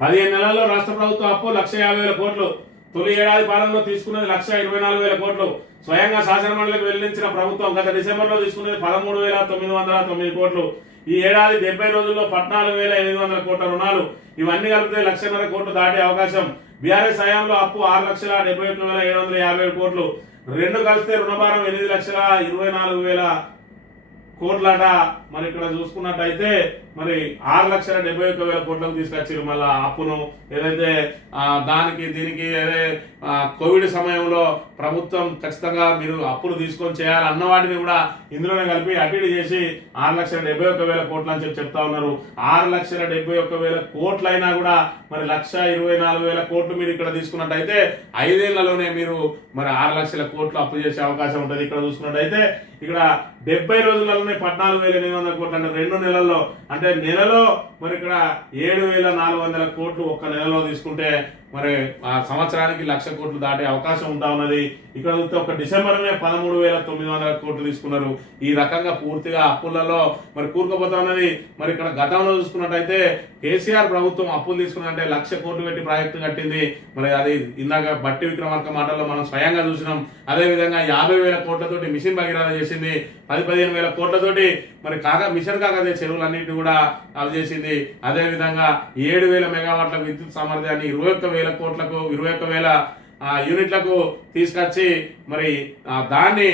15 నెలల్లో రాష్ట్ర ప్రభుత్వం అప్పు 1,50,000 కోట్లు. తొలి ఏడాది పాలనలో తీసుకున్నది 1,24,000 కోట్లు. స్వయంగా శాసనమండలికి వెల్లడించిన ప్రభుత్వం గత డిసెంబర్ లో తీసుకున్నది 13,909 కోట్లు. ఈ ఏడాది 70 రోజుల్లో 14,800 కోట్ల రుణాలు. ఇవన్నీ కలిపితే 1,50,000 కోట్లు దాటే అవకాశం. బీఆర్ఎస్ హయాంలో అప్పు 6,71,750 కోట్లు. రెండు కలిస్తే రుణభారం 8,24,000 కోట్లట. మరి ఇక్కడ చూసుకున్నట్టయితే మరి 6,71,000 కోట్లకు తీసుకొచ్చారు. మళ్ళా అప్పును ఏదైతే దానికి దీనికి కోవిడ్ సమయంలో ప్రభుత్వం ఖచ్చితంగా మీరు అప్పులు తీసుకొని చేయాలి అన్న వాటిని కూడా ఇందులోనే కలిపి అటు చేసి 6,71,000 కోట్లు అని చెప్తా ఉన్నారు. 6,71,000 కోట్లైనా కూడా మరి 1,24,000 కోట్లు మీరు ఇక్కడ తీసుకున్నట్టయితే 5 ఏళ్లలోనే మీరు మరి 6 లక్షల కోట్లు అప్పు చేసే అవకాశం ఉంటుంది. ఇక్కడ చూసుకున్నట్టయితే ఇక్కడ 70 రోజులలోనే 14,800 కోట్లు అంటే 2 నెలల్లో, అంటే నెలలో మరి ఇక్కడ 7,400 కోట్లు ఒక్క నెలలో తీసుకుంటే మరి ఆ సంవత్సరానికి 1,00,000 కోట్లు దాటే అవకాశం ఉంటా ఉన్నది. ఇక్కడ చూస్తే ఒక డిసెంబర్నే 13,900 కోట్లు తీసుకున్నారు. ఈ రకంగా పూర్తిగా అప్పులలో మరి కూరుకుపోతా ఉన్నది. మరి ఇక్కడ గతంలో చూసుకున్నట్టయితే కేసీఆర్ ప్రభుత్వం అప్పులు తీసుకున్నట్టే 1,00,000 కోట్లు పెట్టి ప్రాజెక్టు కట్టింది. మరి అది ఇందాక బట్టి విక్రమార్క మాటల్లో మనం స్వయంగా చూసినాం. అదేవిధంగా 50,000 కోట్లతోటి మిషన్ భగీరథ చేసింది. 10,000-15,000 కోట్లతోటి మరి మిషన్ కాకదే చెరువులన్నింటినీ కూడా అవి చేసింది. అదేవిధంగా 7,000 మెగావాట్ల విద్యుత్ సామర్థ్యాన్ని 21,000 కోట్లకు 21,000 యూనిట్లకు తీసుకొచ్చి మరి దాన్ని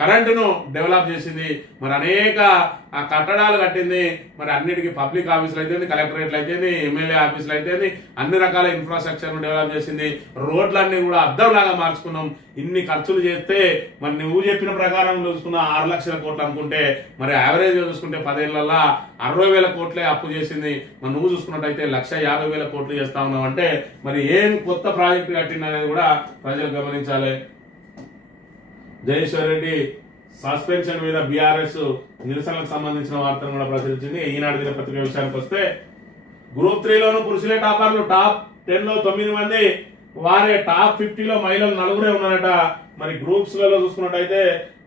కరెంటును డెవలప్ చేసింది. మరి అనేక కట్టడాలు కట్టింది. మరి అన్నిటికీ పబ్లిక్ ఆఫీసులు అయితే, కలెక్టరేట్లు అయితే, ఎమ్మెల్యే ఆఫీసులు అయితే అన్ని రకాల ఇన్ఫ్రాస్ట్రక్చర్ను డెవలప్ చేసింది. రోడ్లన్నీ కూడా అద్దంలాగా మార్చుకున్నాం. ఇన్ని ఖర్చులు చేస్తే మరి నువ్వు చెప్పిన ప్రకారం చూసుకున్న 6 లక్షల కోట్లు అనుకుంటే మరి యావరేజ్ చూసుకుంటే 10 ఏళ్లలో 60,000 కోట్లే అప్పు చేసింది. మరి నువ్వు చూసుకున్నట్టయితే 1,50,000 కోట్లు చేస్తా ఉన్నావు అంటే మరి ఏం కొత్త ప్రాజెక్టు కట్టింది అనేది కూడా ప్రజలు గమనించాలి. జగదీశ్వర్ రెడ్డి సస్పెన్షన్ మీద బీఆర్ఎస్ నిరసనలకు సంబంధించిన వార్తను కూడా ప్రచురించింది. ఈనాడు దినపత్రిక విషయానికి వస్తే గ్రూప్ 3లోను పురుషులే టాపర్లు. టాప్ 10లో 9 మంది వారే. టాప్ 50లో మహిళలు 4 ఉన్నారట. మరి గ్రూప్స్లలో చూసుకున్నట్టయితే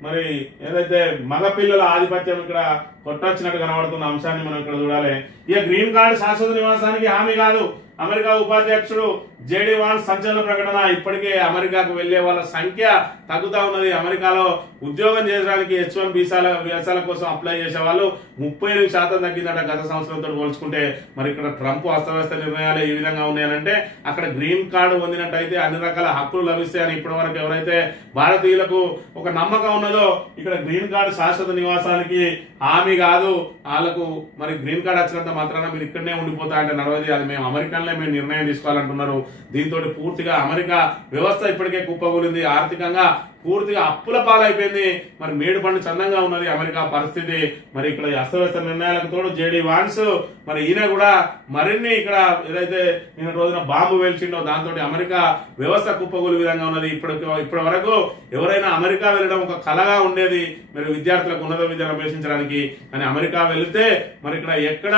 మరి ఏదైతే మగపిల్లల ఆధిపత్యం ఇక్కడ కొట్టొచ్చినట్టు కనబడుతున్న అంశాన్ని మనం ఇక్కడ చూడాలి. ఇక గ్రీన్ కార్డు శాశ్వత నివాసానికి హామీ కాదు. అమెరికా ఉపాధ్యక్షుడు జేడీ వాన్స్ సంచలన ప్రకటన. ఇప్పటికే అమెరికాకు వెళ్లే వాళ్ళ సంఖ్య తగ్గుతా ఉన్నది. అమెరికాలో ఉద్యోగం చేయడానికి H1 వీసాల కోసం అప్లై చేసే వాళ్ళు 38% తగ్గిందట గత సంవత్సరంతో పోల్చుకుంటే. మరి ఇక్కడ ట్రంప్ అస్తవ్యస్త నిర్ణయాలు ఈ విధంగా ఉన్నాయనంటే అక్కడ గ్రీన్ కార్డు పొందినట్టయితే అన్ని రకాల హక్కులు లభిస్తాయని ఇప్పటి వరకు ఎవరైతే భారతీయులకు ఒక నమ్మకం ఉన్నదో ఇక్కడ గ్రీన్ కార్డు శాశ్వత నివాసానికి హామీ కాదు. వాళ్ళకు మరి గ్రీన్ కార్డు వచ్చినంత మాత్రాన మీరు ఇక్కడనే ఉండిపోతా అంటే నడవది. అది మేము అమెరికన్లే మేము నిర్ణయం తీసుకోవాలంటున్నారు. దీంతో పూర్తిగా అమెరికా వ్యవస్థ ఇప్పటికే కుప్పకూలింది. ఆర్థికంగా పూర్తిగా అప్పుల పాలైపోయింది. మరి మేడు పండు చందంగా ఉన్నది అమెరికా పరిస్థితి. మరి ఇక్కడ అస్తవ్యస్త నిర్ణయాలకు తోడు జేడీ వాన్స్ మరి ఈయన కూడా మరిన్ని ఇక్కడ ఏదైతే నిన్న రోజున బాంబు వేల్చిండో దాంతో అమెరికా వ్యవస్థ కుప్పకూలి విధంగా ఉన్నది. ఇప్పటి వరకు ఎవరైనా అమెరికా వెళ్ళడం ఒక కలగా ఉండేది మరి విద్యార్థులకు ఉన్నత విద్యను అభ్యసించడానికి. కానీ అమెరికా వెళితే మరి ఇక్కడ ఎక్కడ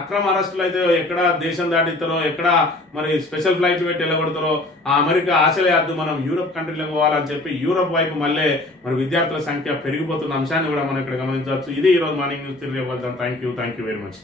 అక్రమ అరెస్టులు అయితే, ఎక్కడ దేశం దాటిస్తారో, ఎక్కడ మరి స్పెషల్ ఫ్లైట్లు పెట్టి వెళ్ళగొడతారో ఆ అమెరికా ఆశలే మనం యూరోప్ కంట్రీలకు పోవాలని చెప్పి యూరోప్ వైపు మళ్ళీ మరి విద్యార్థుల సంఖ్య పెరిగిపోతున్న అంశాన్ని కూడా మనం ఇక్కడ గమనించవచ్చు. ఇది ఈ రోజు morning news. Thank you very much.